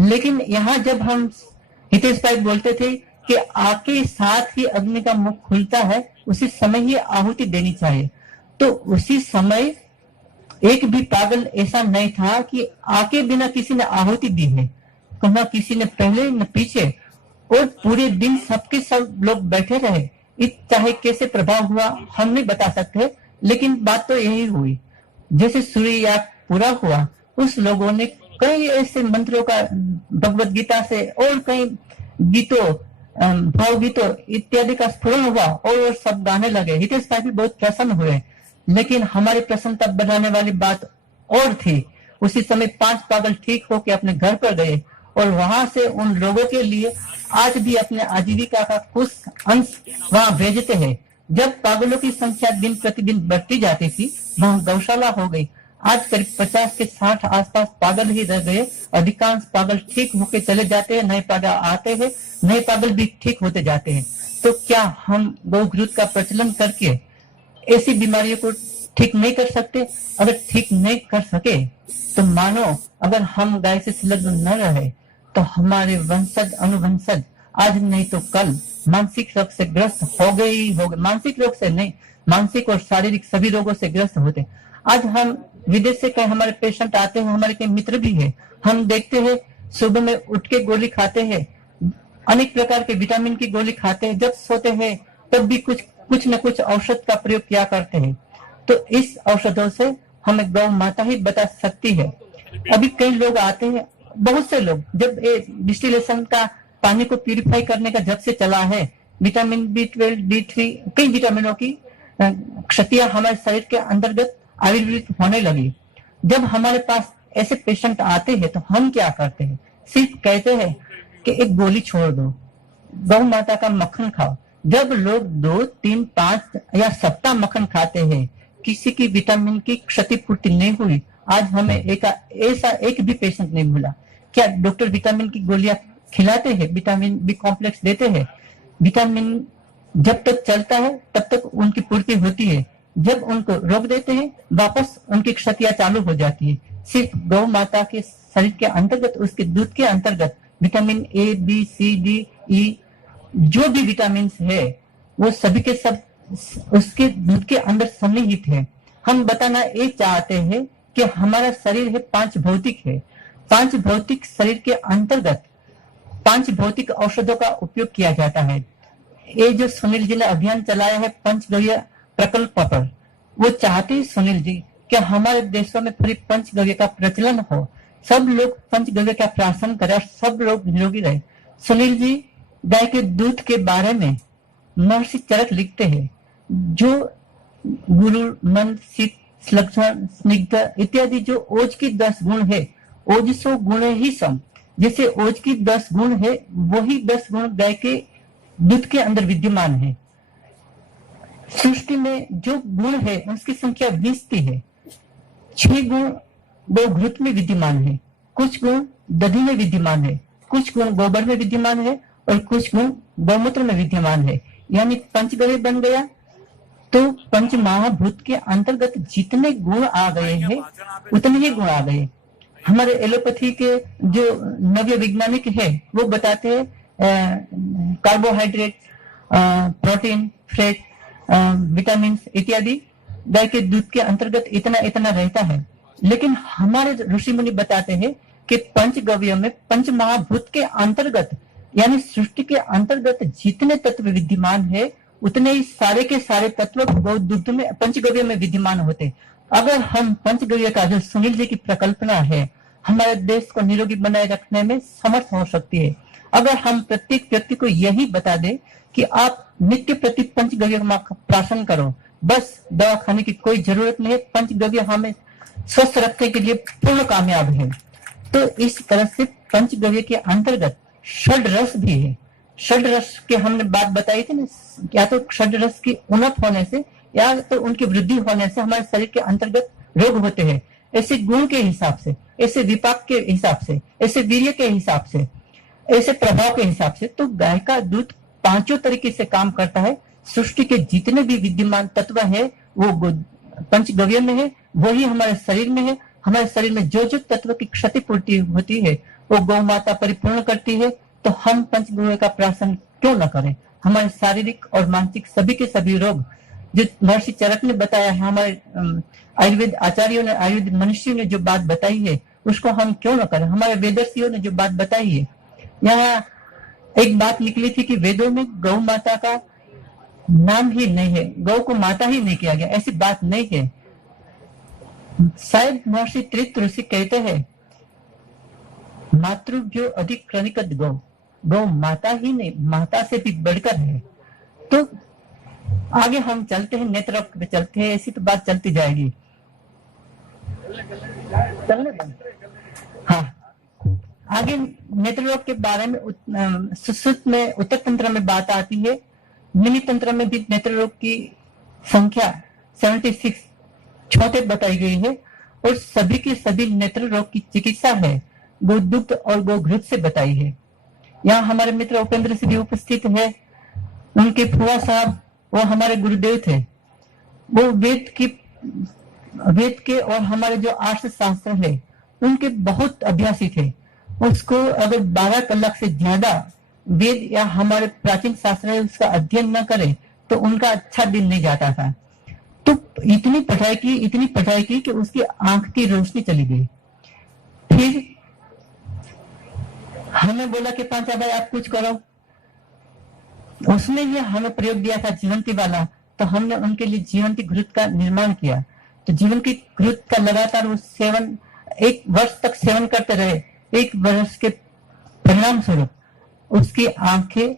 लेकिन यहाँ जब हम हितेश भाई बोलते थे कि आके साथ ही अग्नि का मुख खुलता है, उसी समय ही आहुति देनी चाहिए। तो उसी समय एक भी पागल ऐसा नहीं था कि आके बिना किसी ने आहुति दी है, न किसी ने पहले न पीछे, और पूरे दिन सबके सब लोग बैठे रहे। चाहे कैसे प्रभाव हुआ हम नहीं बता सकते, लेकिन बात तो यही हुई। जैसे सूर्य याग पूरा हुआ, उस लोगों ने कई ऐसे मंत्रों का भगवत गीता से और कई गीतों, भाव गीतों इत्यादि का स्फुरन हुआ और सब गाने लगे। हितेश भाई भी बहुत प्रसन्न हुए। लेकिन हमारी प्रसन्नता बढ़ाने वाली बात और थी। उसी समय 5 पागल ठीक होकर अपने घर पर गए और वहां से उन लोगों के लिए आज भी अपने आजीविका का कुछ अंश वहां भेजते हैं। जब पागलों की संख्या दिन प्रतिदिन बढ़ती जाती थी, वहां गौशाला हो गई। आज करीब 50 के 60 आसपास पागल ही रह गए। अधिकांश पागल ठीक होके चले जाते हैं, नए पागल आते हैं, नए पागल भी ठीक होते जाते हैं। तो क्या हम गौघृत का प्रचलन करके ऐसी बीमारियों को ठीक नहीं कर सकते? अगर ठीक नहीं कर सके तो मानो अगर हम गाय से संलग्न न रहे तो हमारे वंशज अनुवंशज आज नहीं तो कल मानसिक रोग से ग्रस्त हो गए। मानसिक रोग से नहीं, मानसिक और शारीरिक सभी रोगों से ग्रस्त होते। आज हम विदेश से कई हमारे पेशेंट आते हैं, हमारे कई मित्र भी हैं, हम देखते हैं सुबह में उठ के गोली खाते हैं, अनेक प्रकार के विटामिन की गोली खाते हैं, जब सोते हैं तब भी कुछ न कुछ औषध का प्रयोग किया करते हैं। तो इस औषधों से हमें गौ माता ही बता सकती है। अभी कई लोग आते हैं, बहुत से लोग, जब ये डिस्टिलेशन का पानी को प्यूरिफाई करने का जब से चला है, विटामिन B12, D3 कई विटामिनों की क्षतियां हमारे शरीर के अंतर्गत आविर्भूत होने लगी। जब हमारे पास ऐसे पेशेंट आते हैं तो हम क्या करते हैं? सिर्फ कहते हैं कि एक गोली छोड़ दो, गौ माता का मक्खन खाओ। जब लोग 2, 3, 5 या सप्ताह मक्खन खाते हैं, किसी की विटामिन की क्षतिपूर्ति नहीं हुई। आज हमें ऐसा एक भी पेशेंट नहीं मिला। क्या डॉक्टर विटामिन की गोलियां खिलाते हैं, विटामिन बी कॉम्प्लेक्स देते हैं? विटामिन जब तक चलता है तब तक उनकी पूर्ति होती है, जब उनको रोक देते हैं वापस उनकी क्षतियां चालू हो जाती है। सिर्फ गौ माता के शरीर के अंतर्गत, उसके दूध के अंतर्गत vitamin A, B, C, D, E जो भी विटामिन है वो सभी के सब उसके दूध के अंदर सन्निहित है। हम बताना ये चाहते हैं कि हमारा शरीर है 5 भौतिक है। 5 भौतिक शरीर के अंतर्गत 5 भौतिक औषधों का उपयोग किया जाता है। ये जो सुनील जी ने अभियान चलाया है पंचगव्य प्रकल्प पर, वो चाहते हैं सुनील जी कि हमारे देशों में फिर पंचगव्य का प्रचलन हो, सब लोग पंचगव्य का प्राशन करें और सब लोग निरोगी रहे। सुनील जी गाय के दूध के बारे में महर्षि चरक लिखते हैं, जो गुरु, मंद, शीत, श्लक्षण, स्निग्ध इत्यादि जो ओज की 10 गुण है, ओजसो गुण ही सम, जैसे ओज की 10 गुण है वही 10 गुण गाय के दूध के अंदर विद्यमान है। सृष्टि में जो गुण है उसकी संख्या 20 की है। 6 गुण गौघृत में विद्यमान है, कुछ गुण दधि में विद्यमान है, कुछ गुण गोबर में विद्यमान है और कुछ गुण गौमूत्र में विद्यमान है। यानी पंचगव्य बन गया तो पंच महाभूत के अंतर्गत जितने गुण आ गए हैं उतने ही गुण आ गए। हमारे एलोपैथी के जो नव्य वैज्ञानिक है वो बताते हैं कार्बोहाइड्रेट, प्रोटीन, फैट, विटामिन इत्यादि गाय के दूध के अंतर्गत इतना इतना रहता है। लेकिन हमारे ऋषि मुनि बताते हैं कि पंचगव्य में पंच महाभूत के अंतर्गत यानी सृष्टि के अंतर्गत जितने तत्व विद्यमान है उतने ही सारे के सारे तत्व गौ दुग्ध में पंचगव्य में विद्यमान होते। अगर हम पंचगव्य का जो सुनील जी की प्रकल्पना है हमारे देश को निरोगी बनाए रखने में समर्थ हो सकती है। अगर हम प्रत्येक व्यक्ति को यही बता दें कि आप नित्य प्रति पंचगव्य का प्राशन करो, बस दवा खाने की कोई जरूरत नहीं है, पंचगव्य हमें स्वस्थ रखने के लिए पूर्ण कामयाब है। तो इस तरह से पंचगव्य के अंतर्गत षड रस भी है। षड रस की हमने बात बताई थी ना, या तो षड रस की उन्नत होने से या तो उनकी वृद्धि होने से हमारे शरीर के अंतर्गत रोग होते हैं। ऐसे गुण के हिसाब से, ऐसे विपाक के हिसाब से, ऐसे वीर्य के हिसाब से, ऐसे प्रभाव के हिसाब से तो गाय का दूध पांचों तरीके से काम करता है। सृष्टि के जितने भी विद्यमान तत्व है वो पंचगव्य में है, वही हमारे शरीर में है। हमारे शरीर में जो जो तत्व की क्षतिपूर्ति होती है वो गौ माता परिपूर्ण करती है। तो हम पंचगव्य का प्राशन क्यों न करें। हमारे शारीरिक और मानसिक सभी के सभी रोग जो महर्षि चरक ने बताया है, हमारे आयुर्वेद आचार्यों ने, आयुर्वेद मनुष्यों ने जो बात बताई है उसको हम क्यों न करें। हमारे वेदर्षियों ने जो बात बताई है, यहाँ एक बात निकली थी कि वेदों में गौ माता का नाम ही नहीं है, गौ को माता ही नहीं किया गया, ऐसी बात नहीं है। शायद महर्षि त्रित ऋषि कहते हैं मातृभ्यो अधिक क्रनिकत गौ, गौ माता ही नहीं माता से भी बढ़कर है। तो आगे हम चलते हैं, नेत्र पे चलते हैं, ऐसी तो बात चलती जाएगी। चलने दो। हाँ, आगे नेत्र रोग के बारे में सुश्रुत में उत्तर तंत्र में बात आती है। निमित तंत्र में भी नेत्र रोग की संख्या 76 छोटे बताई गई है और सभी के सभी नेत्र रोग की चिकित्सा है गोदुग्ध और गोघृत से बताई है। यहाँ हमारे मित्र उपेंद्र सिंह भी उपस्थित है। उनके फुआ साहब वो हमारे गुरुदेव थे। वो वेद के और हमारे जो आर्ष शास्त्र है उनके बहुत अभ्यासी थे। उसको अगर 12 कलाक से ज्यादा वेद या हमारे प्राचीन शास्त्र है उसका अध्ययन न करे तो उनका अच्छा दिन नहीं जाता था। तो इतनी पढ़ाई की कि उसकी आंख की रोशनी चली गई। फिर हमें बोला कि पांचा भाई आप कुछ करो। उसने ही हमें प्रयोग दिया था जीवंती वाला, तो हमने उनके लिए जीवंती घृत का निर्माण किया। तो जीवंती घृत का लगातार वो सेवन 1 वर्ष तक सेवन करते रहे। 1 वर्ष के परिणाम स्वरूप उसकी आंखें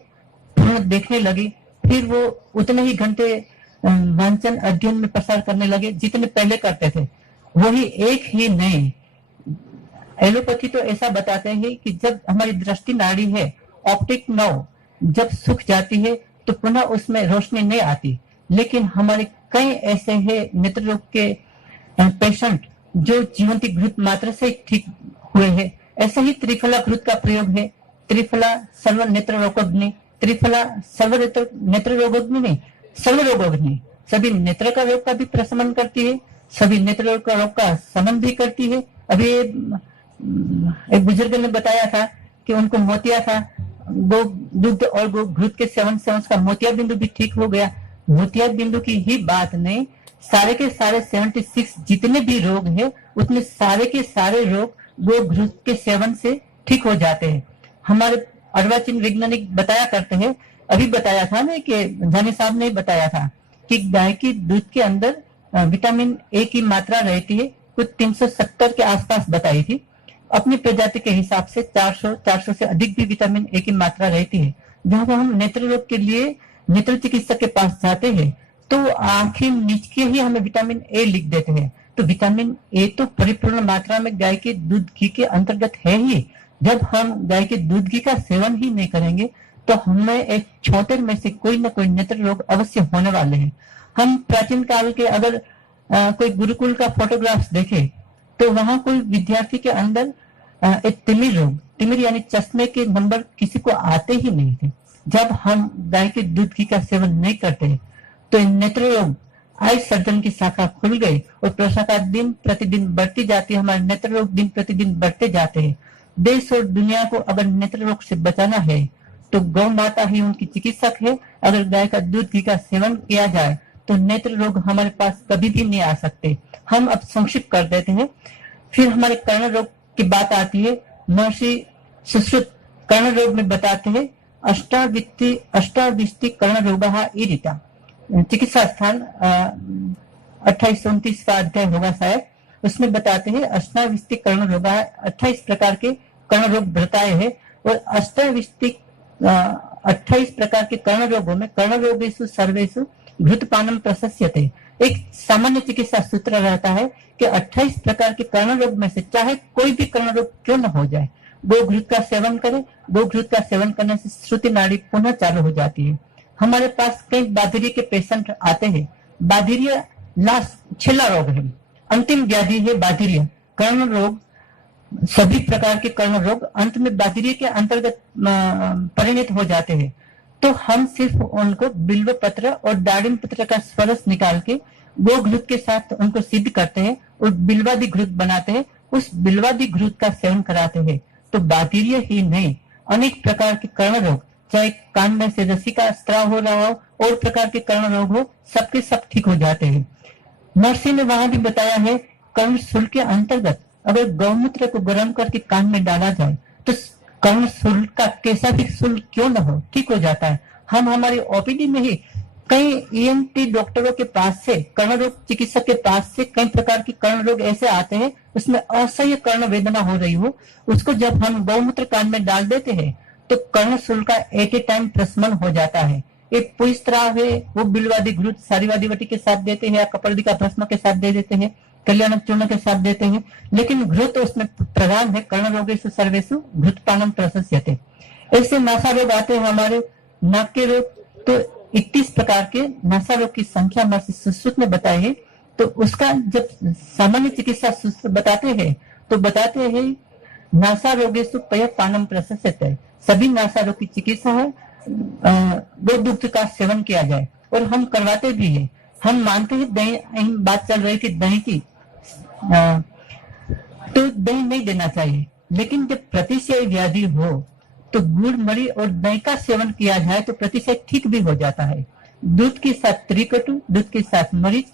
पूर्ण देखने लगी। फिर वो उतने ही घंटे वांचन अध्ययन में प्रसार करने लगे जितने पहले करते थे। वही एक ही नहीं, एलोपैथी तो ऐसा बताते हैं कि जब हमारी दृष्टि नाड़ी है ऑप्टिक नर्व जब सूख जाती है तो पुनः उसमें रोशनी नहीं आती। लेकिन हमारे कई ऐसे हैं नेत्र रोग के पेशेंट जो जीवंती घृत मात्र से ठीक हुए हैं। ऐसे ही त्रिफला घृत का प्रयोग है। त्रिफला सर्व नेत्र रोगग्नि, त्रिफला सर्व नेत्र रोगग्नि नहीं, सर्व रोगग्नि, सभी नेत्र का रोग का भी प्रशमन करती है, सभी नेत्र रोग का शमन भी करती है। अभी एक बुजुर्ग ने बताया था कि उनको मोतिया था, गो दुग्ध और गो घृत के सेवन से उसका मोतिया बिंदु भी ठीक हो गया। मोतिया बिंदु की ही बात नहीं, सारे के सारे 76 जितने भी रोग है उतने सारे के सारे रोग गो घृत के सेवन से ठीक हो जाते हैं। हमारे अर्वाचीन वैज्ञानिक बताया करते हैं, अभी बताया था ना कि जानी साहब ने बताया था कि गाय की दूध के अंदर विटामिन ए की मात्रा रहती है, कुछ 370 के आसपास बताई थी। अपनी प्रजाति के हिसाब से 400 से अधिक भी विटामिन ए की मात्रा रहती है। जब हम नेत्र रोग के लिए नेत्र चिकित्सक के पास जाते हैं तो आखिर नीचे ही हमें विटामिन ए लिख देते हैं। तो विटामिन ए तो परिपूर्ण मात्रा में गाय के दूध घी के अंतर्गत है ही। जब हम गाय के दूध घी का सेवन ही नहीं करेंगे तो हमें एक छोटे में से कोई ना कोई नेत्र रोग अवश्य होने वाले हैं। हम प्राचीन काल के अगर कोई गुरुकुल का फोटोग्राफ्स देखे तो वहां कोई विद्यार्थी के अंदर एक तिमिर रोग, तिमिर यानी चश्मे के नंबर किसी को आते ही नहीं थे। जब हम गाय के दूध घी का सेवन नहीं करते तो नेत्र रोग आई सर्जन की शाखा खुल गई और प्रशाखा दिन प्रतिदिन बढ़ती जाती है। हमारे नेत्र रोग दिन प्रतिदिन बढ़ते जाते हैं। देश और दुनिया को अगर नेत्र रोग से बचाना है तो गौ माता ही उनकी चिकित्सक है। अगर गाय का दूध घी का सेवन किया जाए तो नेत्र रोग हमारे पास कभी भी नहीं आ सकते। हम अब संक्षिप्त कर देते हैं। फिर हमारे कर्ण रोग की बात आती है। महर्षि सुश्रुत कर्ण रोग में बताते हैं अष्टाविष्टि कर्ण रोगा ईरिता। चिकित्सा स्थान 2829 का अध्याय होगा शायद, उसमें बताते हैं अष्टाविष्टि कर्ण रोग 28 प्रकार के कर्ण रोग बताए हैं। और अष्टाविष्टि 28 प्रकार के कर्ण रोगों में कर्ण रोगेषु सर्वेषु घृतपानम प्रशस्यते। एक सामान्य चिकित्सा सूत्र रहता है कि 28 प्रकार के कर्ण रोग में से चाहे कोई भी कर्ण रोग क्यों न हो जाए, गोघृत का सेवन करें। गोघृत का सेवन करने से श्रुति नाड़ी पुनः चालू हो जाती है। हमारे पास कई बाधिर्य के पेशेंट आते हैं। बाधिर्य लास्ट छिला रोग है, अंतिम व्याधि है बाधिर्य। कर्ण रोग, सभी प्रकार के कर्ण रोग अंत में बाधिर्य के अंतर्गत परिणत हो जाते हैं। तो हम सिर्फ उनको बिल्व पत्र और दाड़िम पत्र का स्वरस निकाल के गोघृत के साथ उनको सिद्ध करते हैं और बिल्वादि घृत बनाते हैं। उस बिल्वादि घृत का सेवन कराते हैं। तो बाधिर्य ही नहीं, अनेक प्रकार के कर्ण रोग, चाहे कान में से रस्सी का स्त्राव हो रहा हो और प्रकार के कर्ण रोग हो, सबके सब ठीक हो जाते हैं। महर्षि ने वहां भी बताया है कर्ण शूल के अंतर्गत अगर गौमूत्र को गर्म करके कान में डाला जाए तो कर्ण शूल का कैसा भी शूल क्यों न हो, ठीक हो जाता है। हम हमारी ओपीडी में ही कई ईएनटी डॉक्टरों के पास से, कर्ण रोग चिकित्सक के पास से कई प्रकार के कर्ण रोग ऐसे आते हैं उसमें असह्य कर्ण वेदना हो रही हो, उसको जब हम गौमूत्र कान में डाल देते हैं तो कर्ण शूल का एट ए टाइम प्रशमन हो जाता है। एक पुष्त्राव है, वो बिल्वादि घृत सारीवादी वटी के साथ देते हैं या कपर्दिका भस्म के साथ दे देते हैं, कल्याण चूर्ण के साथ देते हैं, लेकिन घृत उसमें प्रधान है। कर्ण रोगेषु सर्वेषु घृतपानम प्रशस्यते। ऐसे नासा रोग आते हैं हमारे नाक के रोग। तो 31 प्रकार के नासा रोग की संख्या महर्षि सुश्रुत ने बताई है। तो उसका जब सामान्य चिकित्सा सूत्र बताते हैं तो बताते हैं नासा रोगेषु पयःपानम प्रशस्यते। सभी नासा रोग की चिकित्सा है गोदुग्ध का सेवन किया जाए और हम करवाते भी है। हम मानते हैं दही, बात चल रही थी दही की, तो दही नहीं देना चाहिए, लेकिन जब प्रतिशय व्याधि हो तो गुड़, मरी और दही का सेवन किया जाए तो प्रतिशय ठीक भी हो जाता है। दूध के साथ त्रिकटु, दूध के साथ मरीच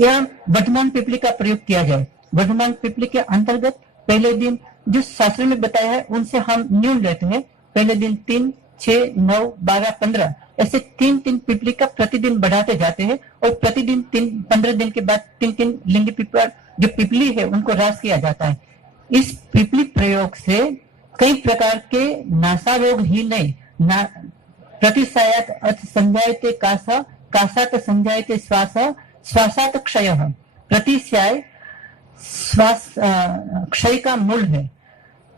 या वर्धमान पिपली का प्रयोग किया जाए। वर्धमान पिपली के अंतर्गत पहले दिन जो शास्त्र में बताया है उनसे हम न्यून लेते हैं। पहले दिन 3, 6, 9, 12, 15 ऐसे 3-3 पिपली का प्रतिदिन बढ़ाते जाते हैं और प्रतिदिन 15 दिन के बाद 3-3 लिंग पिपल जो पिपली है उनको रास किया जाता है। इस पिपली प्रयोग से कई प्रकार के नासा रोग ही नहीं, प्रतिशयात अथ संजायते कासा, कासात संजायते श्वास, श्वासात क्षय। प्रतिशय श्वास क्षय का मूल है।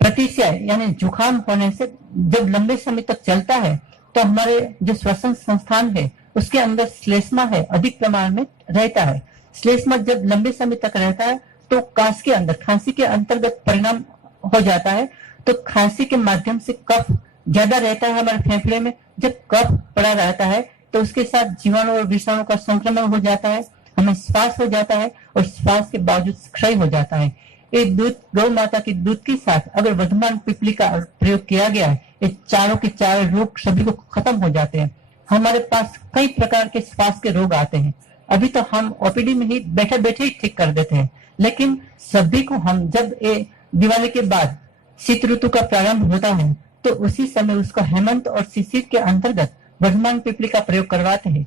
प्रतिशय यानी जुकाम होने से जब लंबे समय तक चलता है तो हमारे जो श्वसन संस्थान है उसके अंदर श्लेष्मा है, अधिक प्रमाण में रहता है। श्लेष्मा जब लंबे समय तक रहता है तो कास के अंदर, खांसी के अंतर्गत परिणाम हो जाता है। तो खांसी के माध्यम से कफ ज्यादा रहता है हमारे फेफड़े में। जब कफ पड़ा रहता है तो उसके साथ जीवाणु और विषाणु का संक्रमण हो जाता है, हमें श्वास हो जाता है और श्वास के बावजूद क्षय हो जाता है। ये दूध, गौ माता के दूध के साथ अगर वर्धमान पिपली का प्रयोग किया गया है, ये चारों के चारों रोग सभी को खत्म हो जाते हैं। हमारे पास कई प्रकार के श्वास के रोग आते हैं। अभी तो हम ओपीडी में ही बैठे बैठे ही ठीक कर देते हैं, लेकिन सभी को हम जब ये दिवाली के बाद शीत ऋतु का प्रारंभ होता है तो उसी समय उसको हेमंत और शिशिर के अंतर्गत वर्धमान पिपली का प्रयोग करवाते हैं।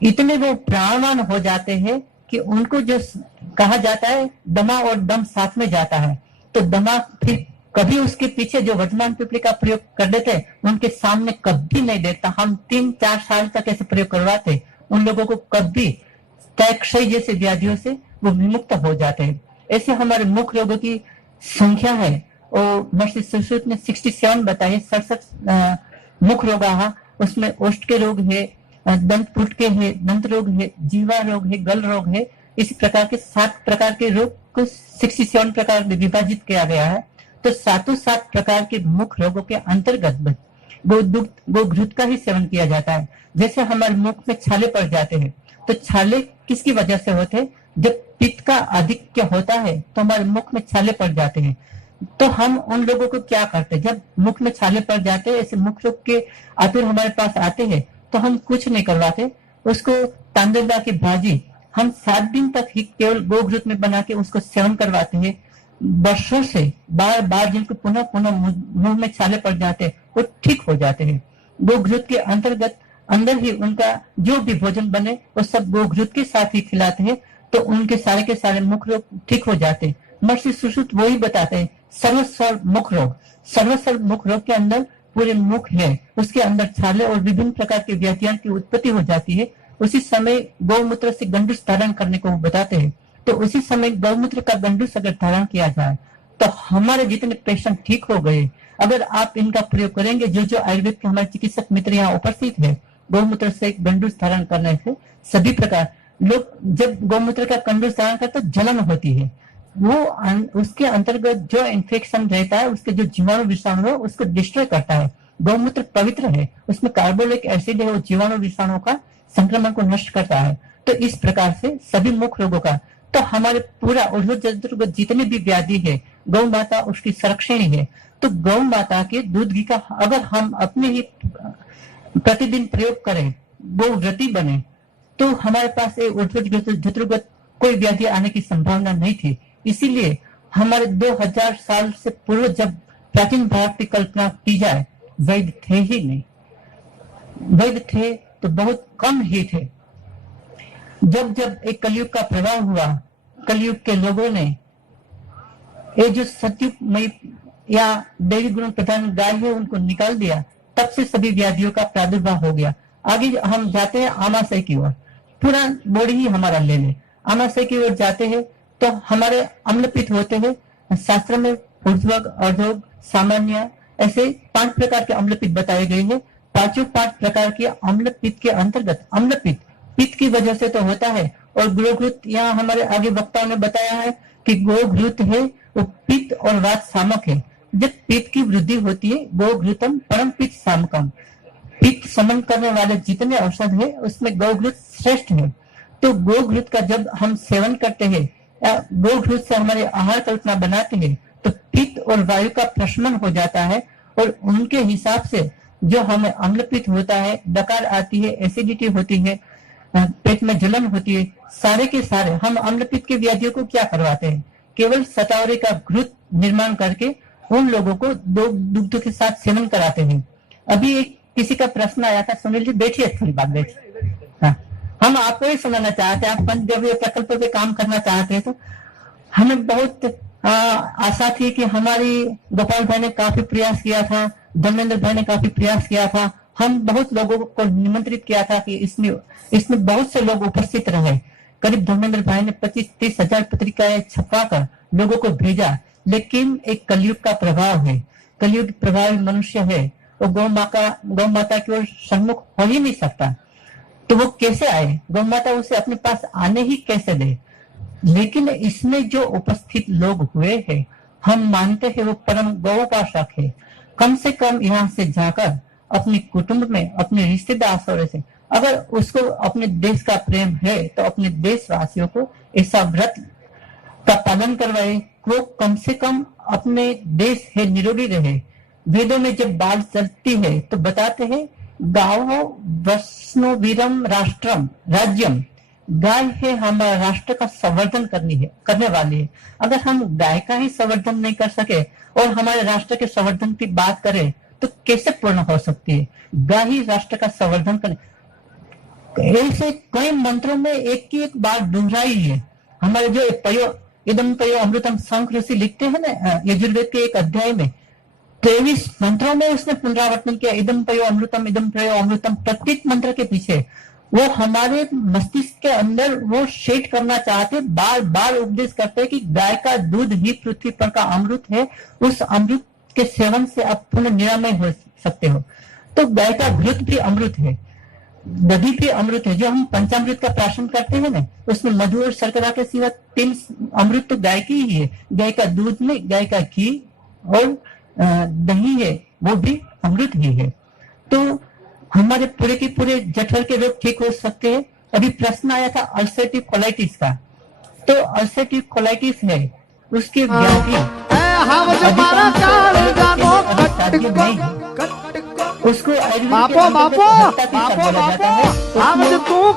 इतने वो प्राणवान हो जाते हैं कि उनको जो कहा जाता है दमा और दम साथ में जाता है। तो दमा फिर कभी उसके पीछे जो वर्धमान पिपली का प्रयोग कर देते उनके सामने कभी नहीं देता। हम 3-4 साल तक ऐसे प्रयोग करवाते उन लोगों को कभी क्षय जैसे व्याधियों से वो विमुक्त हो जाते हैं। ऐसे हमारे मुख्य रोगों की संख्या है और महर्षि सुश्रुत ने 67 बताए, 67 मुख्य रोग। उसमें ओष्ठ के रोग है, दंत पुट के है, दंत रोग है, जीवा रोग है, गल रोग है। इसी प्रकार के 7 प्रकार के रोग को 67 प्रकार में विभाजित किया गया है। तो 7 प्रकार के मुख्य रोगों के अंतर्गत गोघृत का ही सेवन किया जाता है। जैसे हमारे मुख में छाले पड़ जाते हैं, तो छाले किसकी वजह से होते हैं? जब पित्त का आधिक्य होता है तो हमारे मुख में छाले पड़ जाते हैं। तो हम उन लोगों को क्या करते हैं, जब मुख में छाले पड़ जाते हैं, ऐसे मुख रोग के आतुर हमारे पास आते हैं, तो हम कुछ नहीं करवाते, उसको तांदुला की भाजी हम 7 दिन तक ही केवल गोघृत में बना के उसको सेवन करवाते हैं। वर्षों से बार बार जिनको पुनः पुनः मुंह में छाले पड़ जाते हैं वो ठीक हो जाते हैं। गोघृत के अंतर्गत अंदर ही उनका जो भी भोजन बने वो सब गोघृत के साथ ही खिलाते हैं, तो उनके सारे के सारे मुख रोग ठीक हो जाते हैं। महर्षि सुश्रुत वही बताते हैं, सर्वस्व मुख रोग, सर्वस्व मुख रोग के अंदर पूरे मुख है, उसके अंदर छाले और विभिन्न प्रकार के व्याधियों की उत्पत्ति हो जाती है। उसी समय गौमूत्र से गंडूस धारण करने को वो बताते हैं। तो उसी समय गौमूत्र का गंडूस अगर धारण किया जाए तो हमारे जितने पेशेंट ठीक हो गए। अगर आप इनका प्रयोग करेंगे, जो आयुर्वेद के हमारे चिकित्सक मित्र यहाँ उपस्थित है, गौमूत्र से गंडूस धारण करने से सभी प्रकार लोग जब गौमूत्र का गंडूस धारण करते तो जलन होती है, वो उसके अंतर्गत जो इन्फेक्शन रहता है, उसके जो जीवाणु विषाणु है उसको डिस्ट्रॉय करता है। गौमूत्र पवित्र है, उसमें कार्बोलिक एसिड है, वो जीवाणु विषाणु का संक्रमण को नष्ट करता है। तो इस प्रकार से सभी मुख्य रोगों का, तो हमारे पूरा ऊर्ध्वजंतुगत जितने भी व्याधि है, गौ माता उसकी संरक्षणी है। तो गौ माता के दूध घी का अगर हम अपने ही प्रतिदिन प्रयोग करें, गोव्रती बने, तो हमारे पास ऊर्ध्वजंतुगत कोई व्याधि आने की संभावना नहीं थी। इसीलिए हमारे 2000 साल से पूर्व जब प्राचीन भारत की कल्पना की जाए, वैद्य थे ही नहीं। वैद्य थे तो बहुत कम ही थे। जब एक कलयुग का प्रभाव हुआ, कलयुग के लोगों ने ये जो सत्युगमयी या देवी गुण प्रधान गाय है उनको निकाल दिया, तब से सभी व्याधियों का प्रादुर्भाव हो गया। आगे हम जाते हैं आमाशय की ओर, पूरा बॉडी ही हमारा ले ले। आमाशय की ओर जाते हैं तो हमारे अम्लपित्त होते हैं। शास्त्र में ऊर्ध्वग, अर्धोग, सामान्य ऐसे 5 प्रकार के अम्लपित्त बताए गए हैं। 5 प्रकार के अम्लपित्त के अंतर्गत अम्लपित्त पित्त की वजह से तो होता है, और गोघृत यहाँ हमारे आगे वक्ताओं ने बताया है कि गोघृत है वो पित्त और वात सामक है। जब पित्त की वृद्धि होती है, गोघृतम परम पित्त सामकम, पित्त समन करने वाले जितने औषध है उसमें गोघृत श्रेष्ठ है। तो गोघृत का जब हम सेवन करते हैं या गोघृत से हमारे आहार कल्पना बनाते हैं, तो पित्त और वायु का प्रशमन हो जाता है, और उनके हिसाब से जो हमें अम्लपित्त होता है, डकार आती है, एसिडिटी होती है, पेट में जलन होती है, सारे के सारे हम अम्लपित्त के व्याधियों को क्या करवाते हैं, केवल सतावरे का घृत निर्माण करके उन लोगों को दुग्ध के साथ सेवन कराते हैं। अभी एक किसी का प्रश्न आया था, सुनील जी बैठिए, थोड़ी बात बैठिए। हाँ, हम आपको ही सुनाना चाहते हैं। आप पंचगव्य प्रकल्प पे काम करना चाहते हैं, तो हमें बहुत आशा थी कि हमारी गोपाल भाई ने काफी प्रयास किया था, धर्मेंद्र भाई ने काफी प्रयास किया था, हम बहुत लोगों को निमंत्रित किया था कि इसमें बहुत से लोग उपस्थित रहे। करीब धर्मेंद्र भाई ने 25-30 हजार पत्रिकाएं छपवा कर लोगों को भेजा, लेकिन एक कलयुग का प्रभाव है, कलयुग प्रभावी मनुष्य है, वो गौ माता की ओर सम्मुख हो ही नहीं सकता। तो वो कैसे आए, गौ माता उसे अपने पास आने ही कैसे दे। लेकिन इसमें जो उपस्थित लोग हुए हैं, हम मानते हैं वो परम गौपासक है। कम से कम यहाँ से जाकर अपने कुटुंब में, अपने रिश्तेदार से, अगर उसको अपने देश का प्रेम है तो अपने देशवासियों को ऐसा व्रत का पालन करवाए, वो कम से कम अपने देश है निरोगी रहे। वेदों में जब बात चलती है तो बताते हैं गावो वैष्णो वीरम राष्ट्रम राज्यम, गाय है हमारा राष्ट्र का संवर्धन करने वाली है। अगर हम गाय का ही संवर्धन नहीं कर सके और हमारे राष्ट्र के संवर्धन की बात करें तो कैसे पूर्ण हो सकती है। गाय ही राष्ट्र का संवर्धन करे, ऐसे कई मंत्रों में एक की एक बात दोहराई है। हमारे जो इदम पयो अमृतम शंख ऋषि लिखते हैं ना यजुर्वेद के एक अध्याय में, 23 मंत्रों में उसने पुनरावर्तन किया, इदम पयो अमृतम, इदम पयो अमृतम। प्रत्येक मंत्र के पीछे वो हमारे मस्तिष्क के अंदर वो सेट करना चाहते, बार बार उपदेश करते हैं कि गाय का दूध ही पृथ्वी पर का अमृत है, उस अमृत के सेवन से आप पुनः निरामय हो सकते हो। तो गाय का घृत भी अमृत है, दही भी अमृत है। जो हम पंचामृत का प्राशन करते हैं ना, उसमें मधु और शर्करा के सिवा 3 अमृत तो गाय की ही है। गाय का दूध में गाय का घी और दही है, वो भी अमृत ही है। तो हमारे पूरे के पूरे जठर के रोग ठीक हो सकते हैं। अभी प्रश्न आया था अल्सरेटिव कोलाइटिस का, तो अल्सरेटिव कोलाइटिस है, उसके व्याधि उसको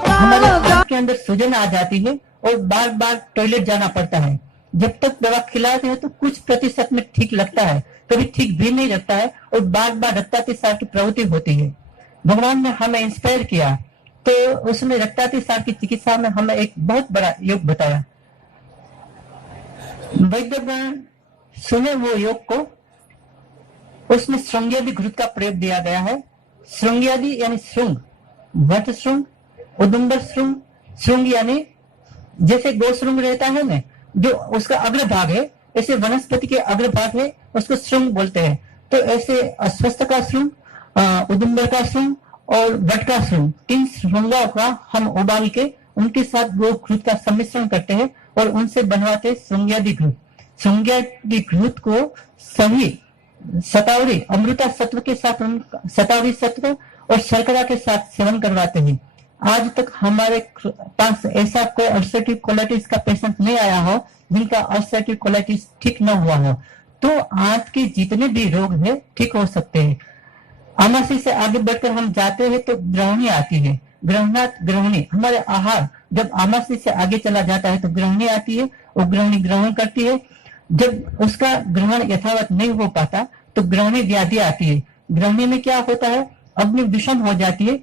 हमारे के अंदर सूजन आ जाती है और बार बार टॉयलेट जाना पड़ता है। जब तक दवा खिलाते हैं तो कुछ प्रतिशत में ठीक लगता है, कभी ठीक भी नहीं लगता है और बार बार रक्तातिसार की प्रवृत्ति होती है। भगवान ने हमें इंस्पायर किया, तो उसने रक्तातिसार की चिकित्सा में हमें एक बहुत बड़ा योग बताया। वैद्यगण सुने वो योग को, उसमें श्रृंग्यादि घृत का प्रयोग दिया गया है। श्रृंग्यादि यानी श्रृंग, वट श्रृंग, उदुम्बर श्रृंग, श्रृंग यानी जैसे गोश्रृंग रहता है ना, जो उसका अग्रभाग है, ऐसे वनस्पति के अग्रभाग है, उसको श्रृंग बोलते हैं। तो ऐसे अस्वस्थ का श्रृंग, उदुम्बर का श्रृंग और वट का श्रृंग, 3 श्रृंगों का हम उबाल के उनके साथ गो घृत का सम्मिश्रण करते हैं और उनसे बनवाते श्रृंग्यादि घृत। श्रृंग्यादि घृत को सही शतावरी अमृता सत्व के साथ, शतावरी सत्व और शर्करा के साथ सेवन करवाते हैं। आज तक हमारे पास ऐसा कोई अल्सरेटिव कोलाइटिस का पेशेंट नहीं आया हो जिनका अल्सरेटिव कोलाइटिस ठीक न हुआ हो। तो आज के जितने भी रोग है ठीक हो सकते हैं। आमाशय से आगे बढ़कर हम जाते हैं तो ग्रहणी आती है। ग्रहणात ग्रहणी, हमारे आहार जब आमाशय से आगे चला जाता है तो ग्रहणी आती है और ग्रहणी ग्रहण करती है। जब उसका ग्रहण यथावत नहीं हो पाता तो ग्रहणी व्याधि आती है। ग्रहणी में क्या होता है, अग्नि विषम हो जाती है,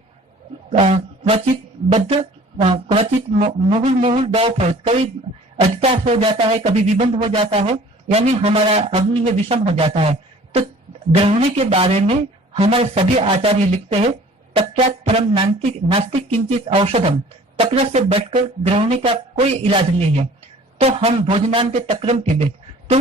क्वचित बद्ध, क्वचित मुहुल दौड़, कभी अधिकाश हो जाता है, कभी विबंध हो जाता है, यानी हमारा अग्नि में विषम हो जाता है। तो ग्रहणी के बारे में हमारे सभी आचार्य लिखते हैं, तक्रात परम नास्तिक किंचित औषधम, तक्र से बढ़कर ग्रहणी का कोई इलाज नहीं है। तो हम भोजनांत तक्रम पीबे, तो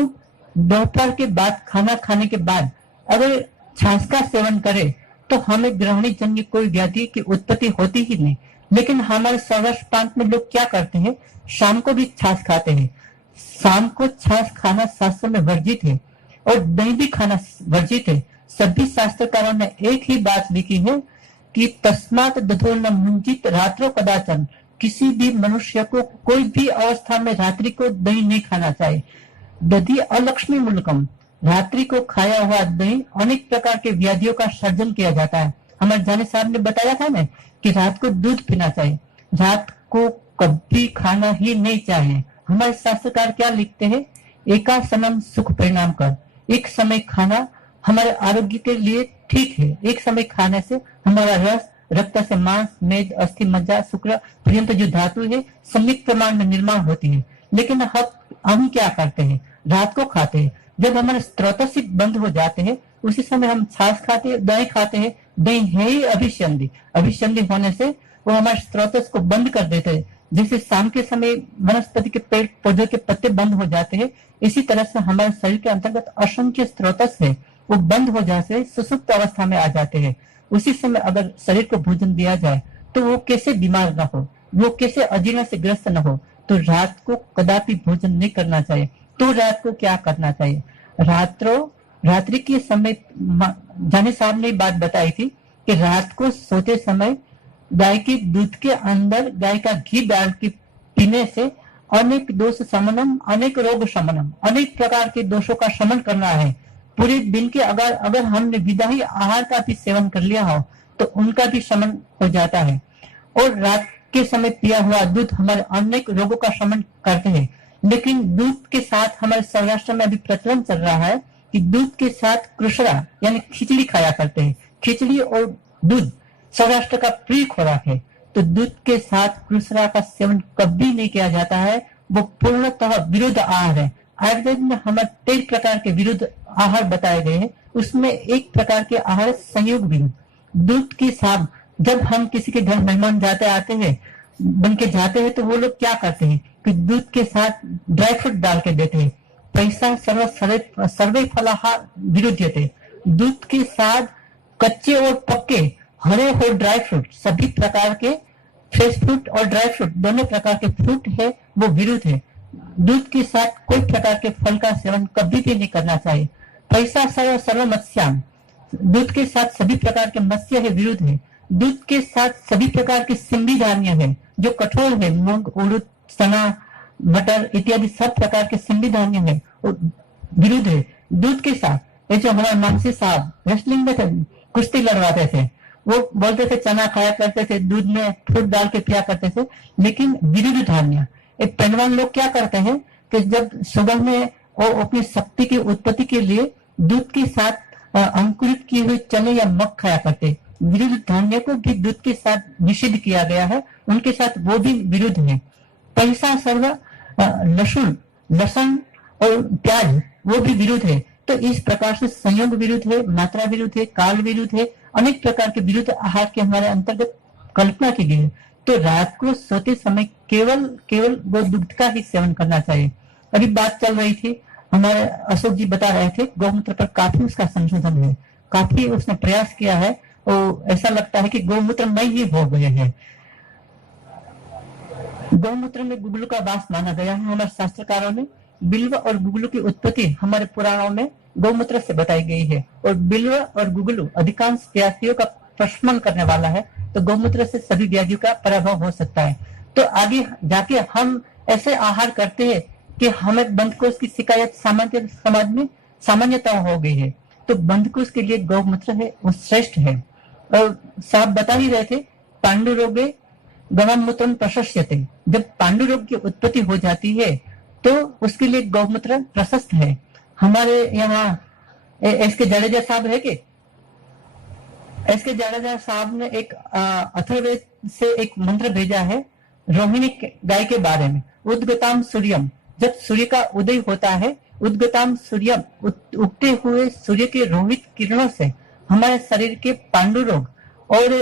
दोपहर के बाद, खाना खाने के बाद अगर छाछ का सेवन करें तो हमें ग्रहणी जन्य कोई व्याधि की उत्पत्ति होती ही नहीं। लेकिन हमारे सौराष्ट्र प्रांत में लोग क्या करते हैं, शाम को भी छाछ खाते हैं। शाम को छाछ खाना शास्त्र में वर्जित है और दही भी खाना वर्जित है। सभी शास्त्रकारों ने एक ही बात लिखी है कि तस्मात दधोर्न मुंजित रात्रो कदाचन, किसी भी मनुष्य को कोई भी अवस्था में रात्रि को दही नहीं खाना चाहिए। दधि अलक्ष्मी मूलकम, रात्रि को खाया हुआ दही अनेक प्रकार के व्याधियों का सर्जन किया जाता है। हमारे जाने साहब ने बताया था ना कि रात को दूध पीना चाहिए, रात को कभी खाना ही नहीं चाहिए। हमारे शास्त्रकार क्या लिखते हैं, एकासनम सुख परिणाम कर, एक समय खाना हमारे आरोग्य के लिए ठीक है। एक समय खाने से हमारा रस, रक्त से मांस, मेद, अस्थि, मज्जा, शुक्र पर्यंत जो धातु है सम्यक प्रमाण में निर्माण होती है। लेकिन हम क्या करते हैं, रात को खाते हैं। जब हमारे स्त्रोतसी बंद हो जाते हैं उसी समय हम छाछ खाते हैं, दही खाते हैं। दही है ही अभिसंधि, अभिसंधि होने से वो हमारे स्त्रोतस को बंद कर देते हैं। जैसे शाम के समय वनस्पति के पेड़ पौधे के पत्ते बंद हो जाते हैं, इसी तरह से हमारे शरीर के अंतर्गत असंख्य स्त्रोतस है, वो बंद हो जाते, सुसुप्त अवस्था में आ जाते हैं। उसी समय अगर शरीर को भोजन दिया जाए तो वो कैसे बीमार न हो, वो कैसे अजीर्ण से ग्रस्त न हो। तो रात को कदापि भोजन नहीं करना चाहिए। तो रात को क्या करना चाहिए, रात्रि के समय जाने साहब ने बात बताई थी कि रात को सोते समय गाय के दूध के अंदर गाय का घी डाल के पीने से अनेक दोष शमनम, अनेक रोग शमनम, अनेक प्रकार के दोषों का शमन करना है। पूरे दिन के अगर हमने विदाई आहार का भी सेवन कर लिया हो तो उनका भी शमन हो जाता है। और रात के समय पिया हुआ दूध हमारे अनेक रोगों का शमन करते हैं। लेकिन दूध के साथ हमारे सौराष्ट्र में अभी प्रचलन चल रहा है कि दूध के साथ कृषरा यानी खिचड़ी खाया करते हैं। खिचड़ी और दूध सौराष्ट्र का प्रिय खुराक है। तो दूध के साथ कृषरा का सेवन कभी नहीं किया जाता है, वो पूर्णतः विरुद्ध आहार है। आयुर्वेद में हमें 13 प्रकार के विरुद्ध आहार बताए गए हैं, उसमें एक प्रकार के आहार संयोग विरुद्ध। दूध के साथ जब हम किसी के घर मेहमान जाते आते हैं बन के जाते हैं तो वो लोग क्या करते हैं कि दूध के साथ ड्राई फ्रूट डाल के देते हैं। पैसा सर्वे फलाहार विरुद्धते, दूध के साथ कच्चे और पक्के हरे और ड्राई फ्रूट, सभी प्रकार के फ्रेश फ्रूट और ड्राई फ्रूट दोनों प्रकार के फ्रूट है वो विरुद्ध है। दूध के साथ कोई प्रकार के फल का सेवन कभी भी नहीं करना चाहिए। पैसा सर्व मत्स्याम, दूध के साथ सभी प्रकार के मत्स्य है विरुद्ध है। दूध के साथ सभी प्रकार की सिंबी धान्य है जो कठोर है, मूंग उड़द चना मटर इत्यादि सब प्रकार के सिंबी धान्य है विरुद्ध है। दूध के साथ ये जो हमारे मानसी साहब रेसलिंग में थे, कुश्ती लड़वाते थे, वो बोलते थे चना खाया करते थे, दूध में फ्रूट डाल के पिया करते थे, लेकिन विरुद्ध धान्य। एक पहलवान लोग क्या करते हैं कि जब सुबह में वो अपनी शक्ति की उत्पत्ति के लिए दूध के साथ अंकुरित किए हुए चने या मग खाया करते। विरुद्ध धान्य को भी दूध के साथ निषिद्ध किया गया है, उनके साथ वो भी विरुद्ध है। पैसा सर्व लहसुन और प्याज वो भी विरुद्ध है। तो इस प्रकार से संयोग विरुद्ध है, मात्रा विरुद्ध है, काल विरुद्ध है, अनेक प्रकार के विरुद्ध आहार के हमारे अंतर्गत कल्पना की गई है। तो रात को सोते समय केवल गोदुग्ध का ही सेवन करना चाहिए। अभी बात चल रही थी, हमारे अशोक जी बता रहे थे गौमूत्र पर काफी उसका संशोधन है, काफी उसने प्रयास किया है, तो ऐसा लगता है कि गौमूत्र में ही हो गए हैं। गौमूत्र में गुगलू का वास माना गया है हमारे शास्त्रकारों ने। बिल्व और गुगलू की उत्पत्ति हमारे पुराणों में गौमूत्र से बताई गई है, और बिल्व और गुगलू अधिकांश व्याधियों का प्रशमन करने वाला है, तो गौमूत्र से सभी व्याधियों का पराभव हो सकता है। तो आगे जाके हम ऐसे आहार करते हैं कि हमें बंधकोष की शिकायत सामान्य समाज में सामान्यता हो गई है, तो बंधकोष के लिए गौमूत्र है वो श्रेष्ठ है। और साहब बता ही रहे थे पांडु रोगे गौमूत्र प्रशस्यते, जब पांडु रोग की उत्पत्ति हो जाती है तो उसके लिए गौमूत्र प्रशस्त है। हमारे यहाँ एस के जडेजा साहब है कि एस के जडेजा साहब ने एक अथर्ववेद से एक मंत्र भेजा है रोहिणी गाय के बारे में। उद्गताम सूर्यम, जब सूर्य का उदय होता है, उद्गताम सूर्यम उगते हुए सूर्य के रोहित किरणों से हमारे शरीर के पांडु रोग और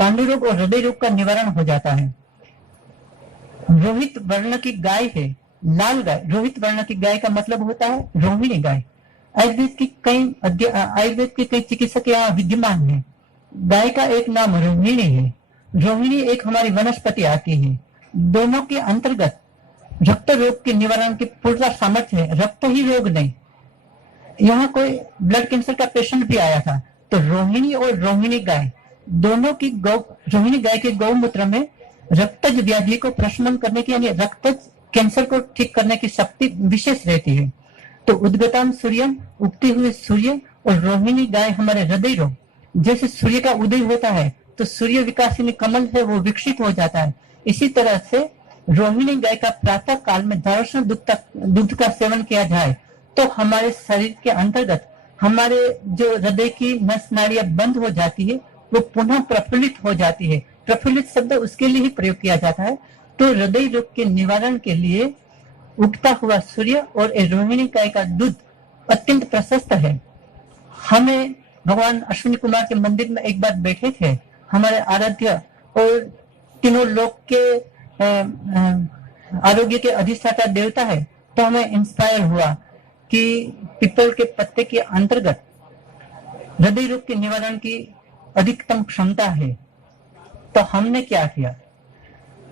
हृदय रोग का निवारण हो जाता है। रोहित वर्ण की गाय है, लाल गाय। रोहित वर्ण की गाय का मतलब होता है रोहिणी गाय। आयुर्वेद के कई चिकित्सक यहाँ विद्यमान है। गाय का एक नाम रोहिणी है। रोहिणी एक हमारी वनस्पति आती है। दोनों के अंतर्गत रक्त रोग के निवारण की पूर्ण सामर्थ्य है, रक्त ही रोग नहीं। यहाँ कोई ब्लड कैंसर का पेशेंट भी आया था, तो रोहिणी और रोहिणी गाय दोनों की रोहिणी गाय के गौमूत्र में रक्तज व्याधि को प्रशमन करने की यानी रक्तज कैंसर को ठीक करने की शक्ति विशेष रहती है। तो उद्गताम सूर्यम, उगते हुए सूर्य, और रोहिणी गाय हमारे हृदय रोग। जैसे सूर्य का उदय होता है तो सूर्य विकासिनी कमल है वो विकसित हो जाता है, इसी तरह से रोहिणी गाय का प्रातः काल में दर्शन दुग्ध का सेवन किया जाए तो हमारे शरीर के अंतर्गत हमारे जो हृदय की नस नाड़ियां बंद हो जाती है वो पुनः प्रफुल्लित हो जाती है। प्रफुल्लित शब्द उसके लिए ही प्रयोग किया जाता है। तो हृदय रोग के निवारण के लिए उगता हुआ सूर्य और रोहिणी गाय का दूध अत्यंत प्रशस्त है। हमें भगवान अश्विनी कुमार के मंदिर में एक बार बैठे थे, हमारे आराध्य और तीनों लोक के आरोग्य के अधिष्ठाता देवता है, तो हमें इंस्पायर हुआ कि पीपल के पत्ते के अंतर्गत हृदय रोग के निवारण की अधिकतम क्षमता है। तो हमने क्या किया,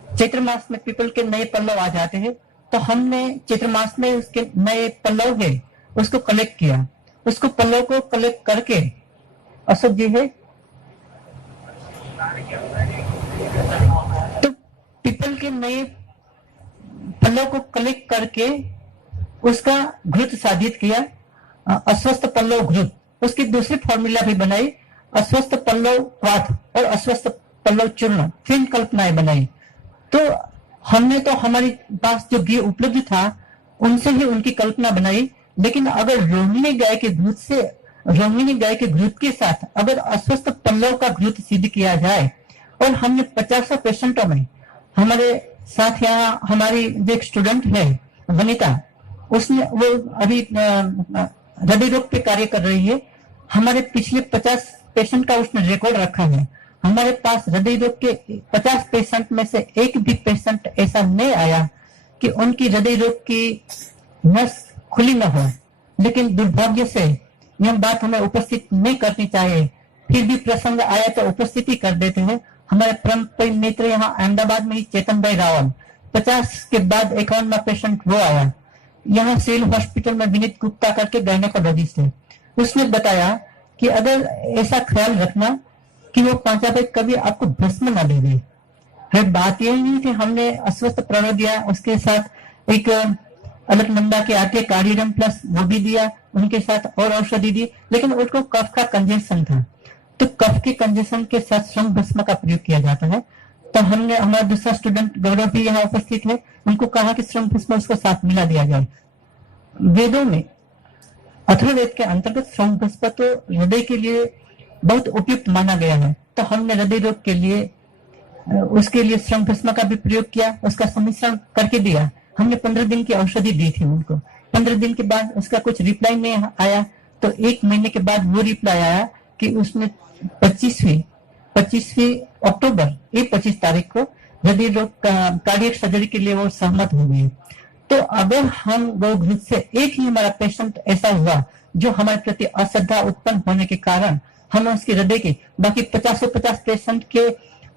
चैत्र मास में पीपल के नए पल्लव आ जाते हैं, तो हमने चैत्र मास में उसके नए पल्लव है उसको कलेक्ट किया। उसको पल्लव को कलेक्ट करके अशोक जी है तो पीपल के नए पल्लव को कलेक्ट करके उसका घृत साधित किया, अस्वस्थ पल्लव घृत। उसकी दूसरी फॉर्मूला भी बनाई, अस्वस्थ पल्लव क्वाथ और अस्वस्थ पल्लव चूर्ण, 3 कल्पनाएं बनाई। तो हमने तो हमारे पास जो घी उपलब्ध था उनसे ही उनकी कल्पना बनाई, लेकिन अगर रोहिणी गाय के घृत के साथ अगर अस्वस्थ पल्लव का घृत सिद्ध किया जाए, और हमने 50 पेशेंटों में, हमारे साथ यहाँ हमारी जो एक स्टूडेंट है वनिता, उसने वो अभी हृदय रोग पे कार्य कर रही है, हमारे पिछले 50 पेशेंट का उसने रिकॉर्ड रखा है। हमारे पास हृदय रोग के 50 पेशेंट में से एक भी पेशेंट ऐसा नहीं आया कि उनकी हृदय रोग की नस खुली न हो। लेकिन दुर्भाग्य से यह बात हमें उपस्थित नहीं करनी चाहिए, फिर भी प्रसंग आया तो उपस्थिति कर देते हैं। हमारे परम मित्र यहाँ अहमदाबाद में ही चेतन भाई रावल, 50 के बाद 51वां पेशेंट वो आया। यहाँ सिविल हॉस्पिटल में विनीत गुप्ता करके गायनेकोलॉजिस्ट है, उसने बताया कि अगर ऐसा ख्याल रखना कि वो पांचा भाई कभी आपको भस्म ना दे दे। है बात यही नहीं कि हमने अस्वस्थ प्रणव दिया, उसके साथ एक अलकनंदा के आटे कार्डियम प्लस वो भी दिया, उनके साथ और औषधि दी, लेकिन उनको कफ का कंजेशन था, तो कफ के कंजेशन के साथ श्रम भस्म का प्रयोग किया जाता है। तो हमने, हमारा दूसरा स्टूडेंट गौरव भी यहाँ उपस्थित है, उनको कहा कि श्रम भस्म उसको साथ मिला दिया जाए। वेदों में अथर्ववेद के अंतर्गत श्रम भस्म तो हृदय के लिए बहुत उपयुक्त माना गया है, तो हमने हृदय रोग के लिए उसके लिए श्रम भस्म का भी प्रयोग किया, उसका सम्मिश्रण करके दिया। हमने 15 दिन की औषधि दी थी उनको। 15 दिन के बाद उसका कुछ रिप्लाई नहीं आया, तो 1 महीने के बाद वो रिप्लाई आया कि उसने 25वीं अक्टूबर 25 तारीख को हृदय रोग कार्डियक सर्जरी के लिए वो सहमत हो गए। तो अगर हम गौघृत से एक ही हमारा पेशेंट ऐसा हुआ जो हमारे प्रति अश्रद्धा उत्पन्न होने के कारण हम उसके हृदय के बाकी 50 पेशेंट के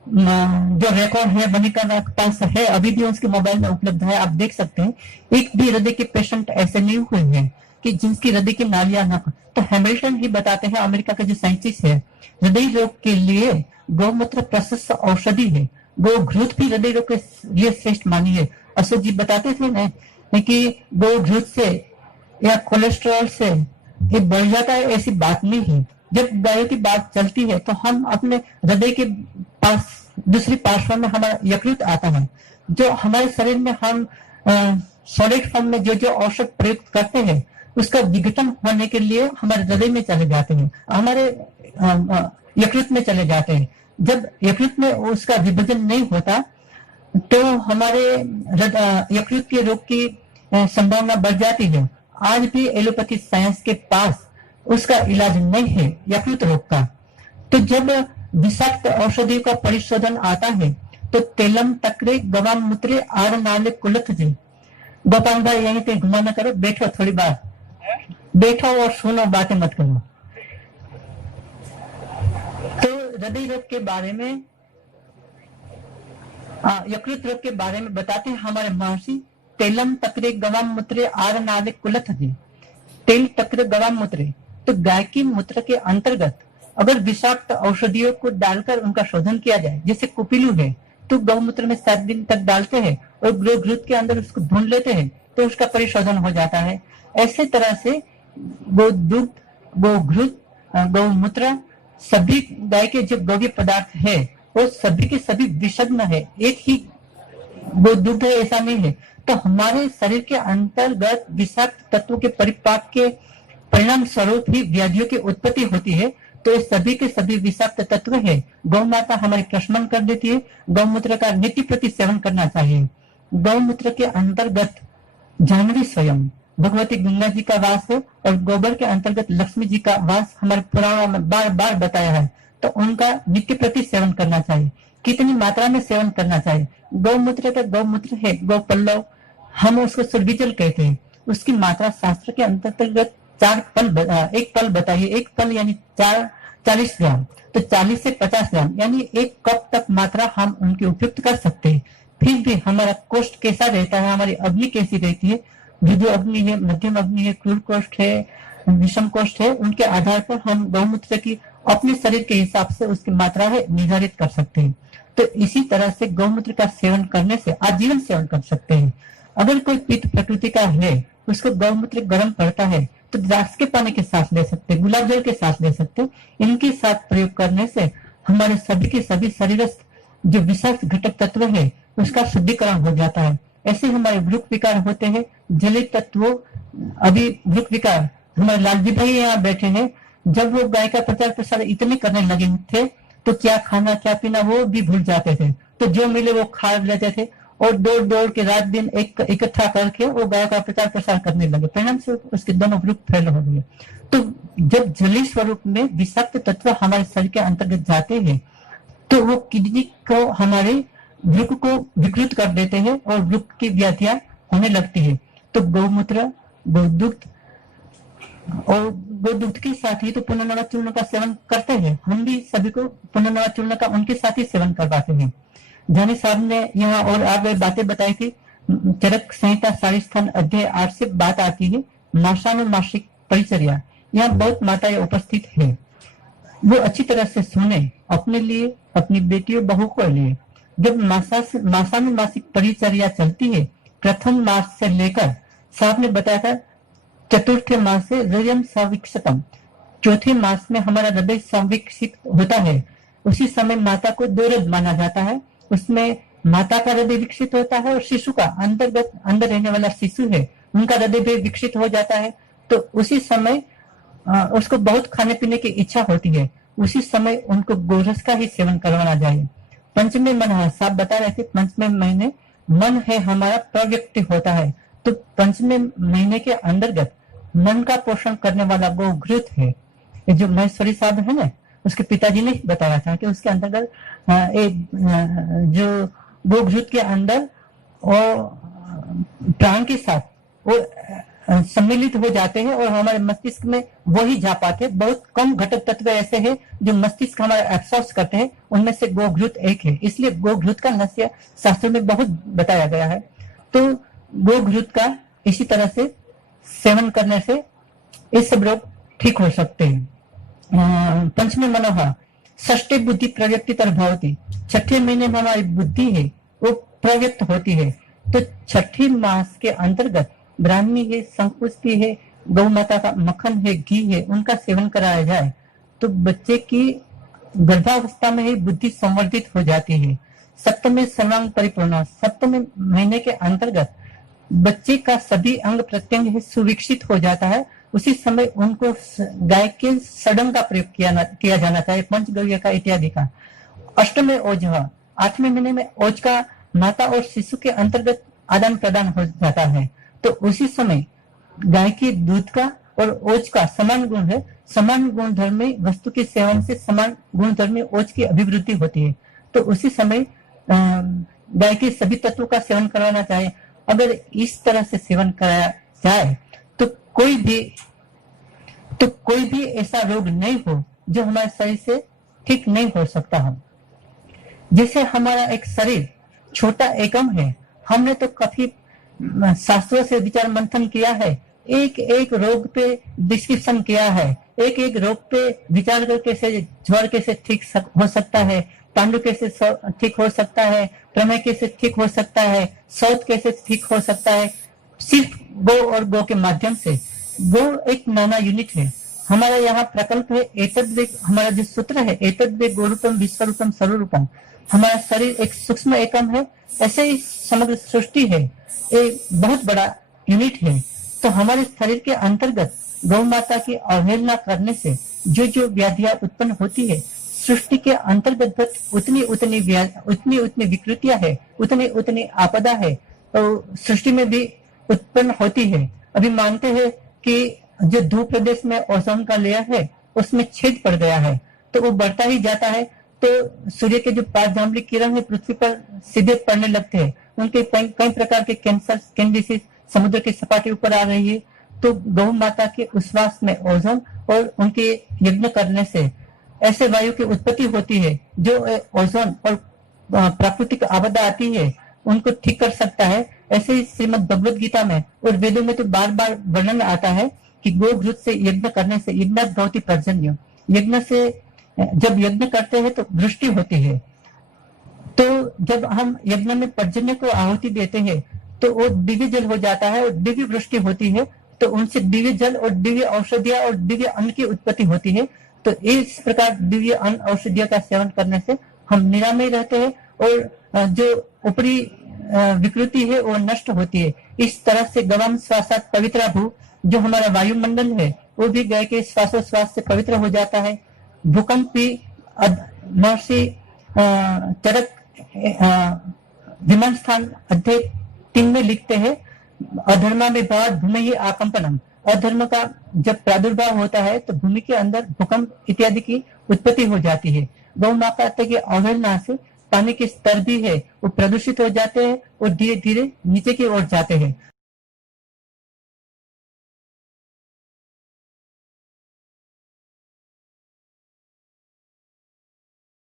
जो रिकॉर्ड है वनिका पास है, अभी भी उसके मोबाइल में उपलब्ध है, आप देख सकते हैं। एक भी हृदय के पेशेंट ऐसे नहीं हुए हैं कि जिनकी हृदय की नालियां ना। तो हैमिल्टन ही बताते हैं, अमेरिका का जो साइंटिस्ट है, हृदय रोग के लिए गौमूत्र प्रशस्त औषधि है, गौघृत भी हृदय रोग के लिए श्रेष्ठ मानी है। अशोक जी बताते थे ना कि गौघृत से या कोलेस्ट्रॉल से ये बढ़ जाता है, ऐसी बात नहीं है। जब गायों की बात चलती है तो हम अपने हृदय के पास दूसरी पार्श्व में हमारा यकृत आता है, जो हमारे शरीर में हम सॉलिड फॉर्म में जो जो औषध प्रयोग करते हैं उसका विघटन होने के लिए हमारे हृदय में चले जाते हैं, हमारे यकृत में चले जाते हैं। जब यकृत में उसका विभाजन नहीं होता तो हमारे यकृत के रोग की संभावना बढ़ जाती है। आज भी एलोपैथी साइंस के पास उसका इलाज नहीं है यकृत रोग का। तो जब विषाक्त औषधियों का परिशोधन आता है तो तेलम तक्रे गवाम मुत्रे आर नाले कुलथ जी। गोपाल भाई यहीं पे घुमा ना करो, बैठो, थोड़ी बात बैठो और सुनो, बातें मत करो। तो हृदय रोग के बारे में, यकृत रोग के बारे में बताते हैं हमारे महर्षि, तेलम तक्रे गवाम मुत्रे आर नाले कुलथ जी। तेल तक्रे गवाम मुत्रे, तो गाय की मूत्र के अंतर्गत अगर विषाक्त औषधियों को डालकर उनका शोधन किया जाए, जैसे कुपिलू है तो गौमूत्र में 7 दिन तक डालते हैं और गौघृत के अंदर उसको भून लेते हैं तो उसका परिशोधन हो जाता है। ऐसे तरह से गोदुग्ध, गौघृत, गौमूत्र, सभी गाय के जो गौव्य पदार्थ है वो सभी के सभी विषग्न है, एक ही गोदुग्ध है ऐसा नहीं है। तो हमारे शरीर के अंतर्गत विषाक्त तत्वों के परिपाक के परिणाम स्वरूप ही व्याधियों की उत्पत्ति होती है। तो ये सभी के सभी विषाक्त तत्व है। गौ माता हमारे प्रशमन कर देती है। गौमूत्र का नित्य प्रति सेवन करना चाहिए। गौमूत्र के अंतर्गत जानवी स्वयं भगवती गंगा जी का वास है और गोबर के अंतर्गत लक्ष्मी जी का वास हमारे पुराणों में बार बार बताया है। तो उनका नित्य प्रति सेवन करना चाहिए। कितनी मात्रा में सेवन करना चाहिए? गौमूत्र का गौमूत्र है, गौ पल्लव, हम उसको सुरभिजल कहते हैं। उसकी मात्रा शास्त्र के अंतर्गत 4 पल, एक पल बताइए, एक पल यानी 40 ग्राम, तो 40 से 50 ग्राम यानी 1 कप तक मात्रा हम उनके उपयुक्त कर सकते हैं। फिर भी हमारा कोष्ठ कैसा रहता है, हमारी अग्नि कैसी रहती है, मृदु अग्नि है, मध्यम अग्नि है, क्रूर कोष्ठ है, विषम कोष्ठ है, उनके आधार पर हम गौमूत्र की अपने शरीर के हिसाब से उसकी मात्रा है निर्धारित कर सकते हैं। तो इसी तरह से गौमूत्र का सेवन करने से आजीवन सेवन कर सकते हैं। अगर कोई पित्त प्रकृति का है, उसको गौमूत्र गर्म पड़ता है तो द्राक्ष के पानी के साथ ले सकते, गुलाब जल के साथ ले सकते। इनके साथ प्रयोग करने से हमारे सभी के सभी शरीरस्थ जो विषाक्त घटक तत्व है उसका शुद्धिकरण हो जाता है। ऐसे हमारे वृक विकार होते हैं, जलीय तत्वों, अभी वृक विकार, हमारे लालजी भाई यहाँ बैठे हैं, जब वो गाय का प्रचार प्रसार इतने करने लगे थे तो क्या खाना क्या पीना वो भी भूल जाते थे। तो जो मिले वो खा लेते थे और दौड़ दौड़ के रात दिन एक इकट्ठा करके वो गाय का प्रचार प्रसार करने लगे। परिणाम से उसके दोनों वृक फैल हो गए। तो जब जलीय स्वरूप में विषाक्त तत्व हमारे शरीर के अंतर्गत जाते हैं तो वो किडनी को हमारे वृक्क को विकृत कर देते हैं और वृक्क की व्याधियां होने लगती है। तो गौमूत्र, गौदुग्ध और गौदुग्ध के साथ ही तो पुनर्नवा चूर्ण का सेवन करते हैं। हम भी सभी को पुनर्नवा चूर्ण का उनके साथ ही सेवन करवाते हैं। जानी साहब ने यहाँ और आगे बातें बताई थी। चरक संहिता सारिस्थान अध्याय 8 से बात आती है मासानुमासिक परिचर्या। यहाँ बहुत माताएं उपस्थित है, वो अच्छी तरह से सुने, अपने लिए, अपनी बेटियों बहू को लिए। जब मासानुमासिक परिचर्या चलती है, प्रथम मास से लेकर, साहब ने बताया था चतुर्थ मास से हृदय संविकसितम, चौथे मास में हमारा हृदय संविकसित होता है। उसी समय माता को दो हृदय माना जाता है। उसमें माता का हृदय विकसित होता है और शिशु का अंदर रहने वाला शिशु है, उनका हृदय भी विकसित हो जाता है। तो उसी समय उसको बहुत खाने पीने की इच्छा होती है, उसी समय उनको गोरस का ही सेवन करवाना चाहिए। पंचमे मन, साहब बता रहे थे पंचमे महीने मन है हमारा प्रव्यक्ति होता है। तो पंचमे महीने के अंतर्गत मन का पोषण करने वाला गोघृत है। जो महेश्वरी साहब है ना, उसके पिताजी ने बताया था कि उसके अंतर्गत जो गोघृत के अंदर और प्राण के साथ वो सम्मिलित हो जाते हैं और हमारे मस्तिष्क में वही जा पाते हैं। बहुत कम घटक तत्व ऐसे हैं जो मस्तिष्क हमारा एब्सॉर्ब करते हैं, उनमें से गोघृत एक है। इसलिए गोघृत का नस्य शास्त्रों में बहुत बताया गया है। तो गोघृत का इसी तरह से सेवन करने से ये सब रोग ठीक हो सकते हैं। पंचमे मनोहा षष्ठे बुद्धि प्रव्यक्तितर भवति, छठे महीने में हमारी बुद्धि है वो प्रव्यक्त होती है। तो छठे मास के अंतर्गत ब्राह्मी है, संकुष्टी है, गौ माता का मक्खन है, घी है, उनका सेवन कराया जाए तो बच्चे की गर्भावस्था में ही बुद्धि संवर्धित हो जाती है। सप्तमे सर्वांग परिपूर्ण, सप्तमे महीने के अंतर्गत बच्चे का सभी अंग प्रत्यंग सुविकसित हो जाता है। उसी समय उनको गाय के सडंग का प्रयोग किया जाना चाहिए, पंचगव्य का इत्यादि का। अष्टमे ओज, 8वें महीने में ओज का माता और शिशु के अंतर्गत आदान प्रदान हो जाता है। तो उसी समय गाय के दूध का और ओज का समान गुण है। समान गुण धर्मी वस्तु के सेवन से समान गुण धर्मी ओज की अभिवृद्धि होती है। तो उसी समय गाय के सभी तत्वों का सेवन करवाना चाहिए। अगर इस तरह से सेवन कराया जाए तो कोई भी ऐसा रोग नहीं हो जो हमारे शरीर से ठीक नहीं हो सकता हो। जैसे हमारा एक शरीर छोटा एकम है, हमने तो काफी शास्त्रों से विचार मंथन किया है, एक एक रोग पे डिस्क्रिप्शन किया है, एक एक रोग पे विचार करके से ज्वर कैसे ठीक हो सकता है, पांडु कैसे ठीक हो सकता है, प्रमेय कैसे ठीक हो सकता है, शौच कैसे ठीक हो सकता है। सिर्फ गो और गो के माध्यम से। गो एक नाना यूनिट है। हमारा यहाँ प्रकल्प है एतद्वे, हमारा जो सूत्र है एतद्वे गोरूपम विश्वरूपम सर्वरूपम। हमारा शरीर एक सूक्ष्म एकम है, ऐसे ही समग्र सृष्टि है, एक बहुत बड़ा यूनिट है। तो हमारे शरीर के अंतर्गत गौ माता की अवहेलना करने से जो जो व्याधियां उत्पन्न होती है, सृष्टि के अंतर्गत उतनी उतनी विकृतियां है, उतनी आपदा है, तो सृष्टि में भी उत्पन्न होती है। अभी मानते हैं कि जो ध्रुव प्रदेश में ओजोन का लेयर है उसमें छेद पड़ गया है, तो वो बढ़ता ही जाता है। तो सूर्य के जो 5 जांबली किरण है पृथ्वी पर सीधे पड़ने लगते हैं। उनके कई प्रकार के कैंसर, स्किन डिसीज समुद्र की सपाटी ऊपर आ रही है। तो गौ माता के उश्वास में ओजोन और उनके यज्ञ करने से ऐसे वायु की उत्पत्ति होती है जो ओजोन और प्राकृतिक आपदा आती है उनको ठीक कर सकता है। ऐसे ही श्रीमद् भगवद गीता में और वेदों में तो बार बार वर्णन आता है कि गो घृत से यज्ञ करने से यज्ञ भवति पर्जन्य, यज्ञ से जब यज्ञ करते हैं तो वृष्टि होती है। तो जब हम यज्ञ में पर्जन्य को आहुति देते हैं तो वो दिव्य जल हो जाता है और दिव्य वृष्टि होती है। तो उनसे दिव्य जल और दिव्य औषधियां और दिव्य अन्न की उत्पत्ति होती है। तो इस प्रकार दिव्य अन्न औषधियों का सेवन करने से हम निरामय रहते हैं और जो ऊपरी विकृति है वो नष्ट होती है। इस तरह से गवाम श्वासात पवित्र भू, जो हमारा वायुमंडल है वो भी गाय के श्वासोश्वास से पवित्र हो जाता है। भूकंप भी महर्षि चरक विमान स्थान अध्याय 3 में लिखते हैं, अधर्मा में भाव भूमि ही आकंपनम। अधर्म का जब प्रादुर्भाव होता है तो भूमि के अंदर भूकंप इत्यादि की उत्पत्ति हो जाती है। गौ माता की अवहेलना से पानी के स्तर भी है वो प्रदूषित हो जाते हैं और धीरे धीरे नीचे की ओर जाते हैं।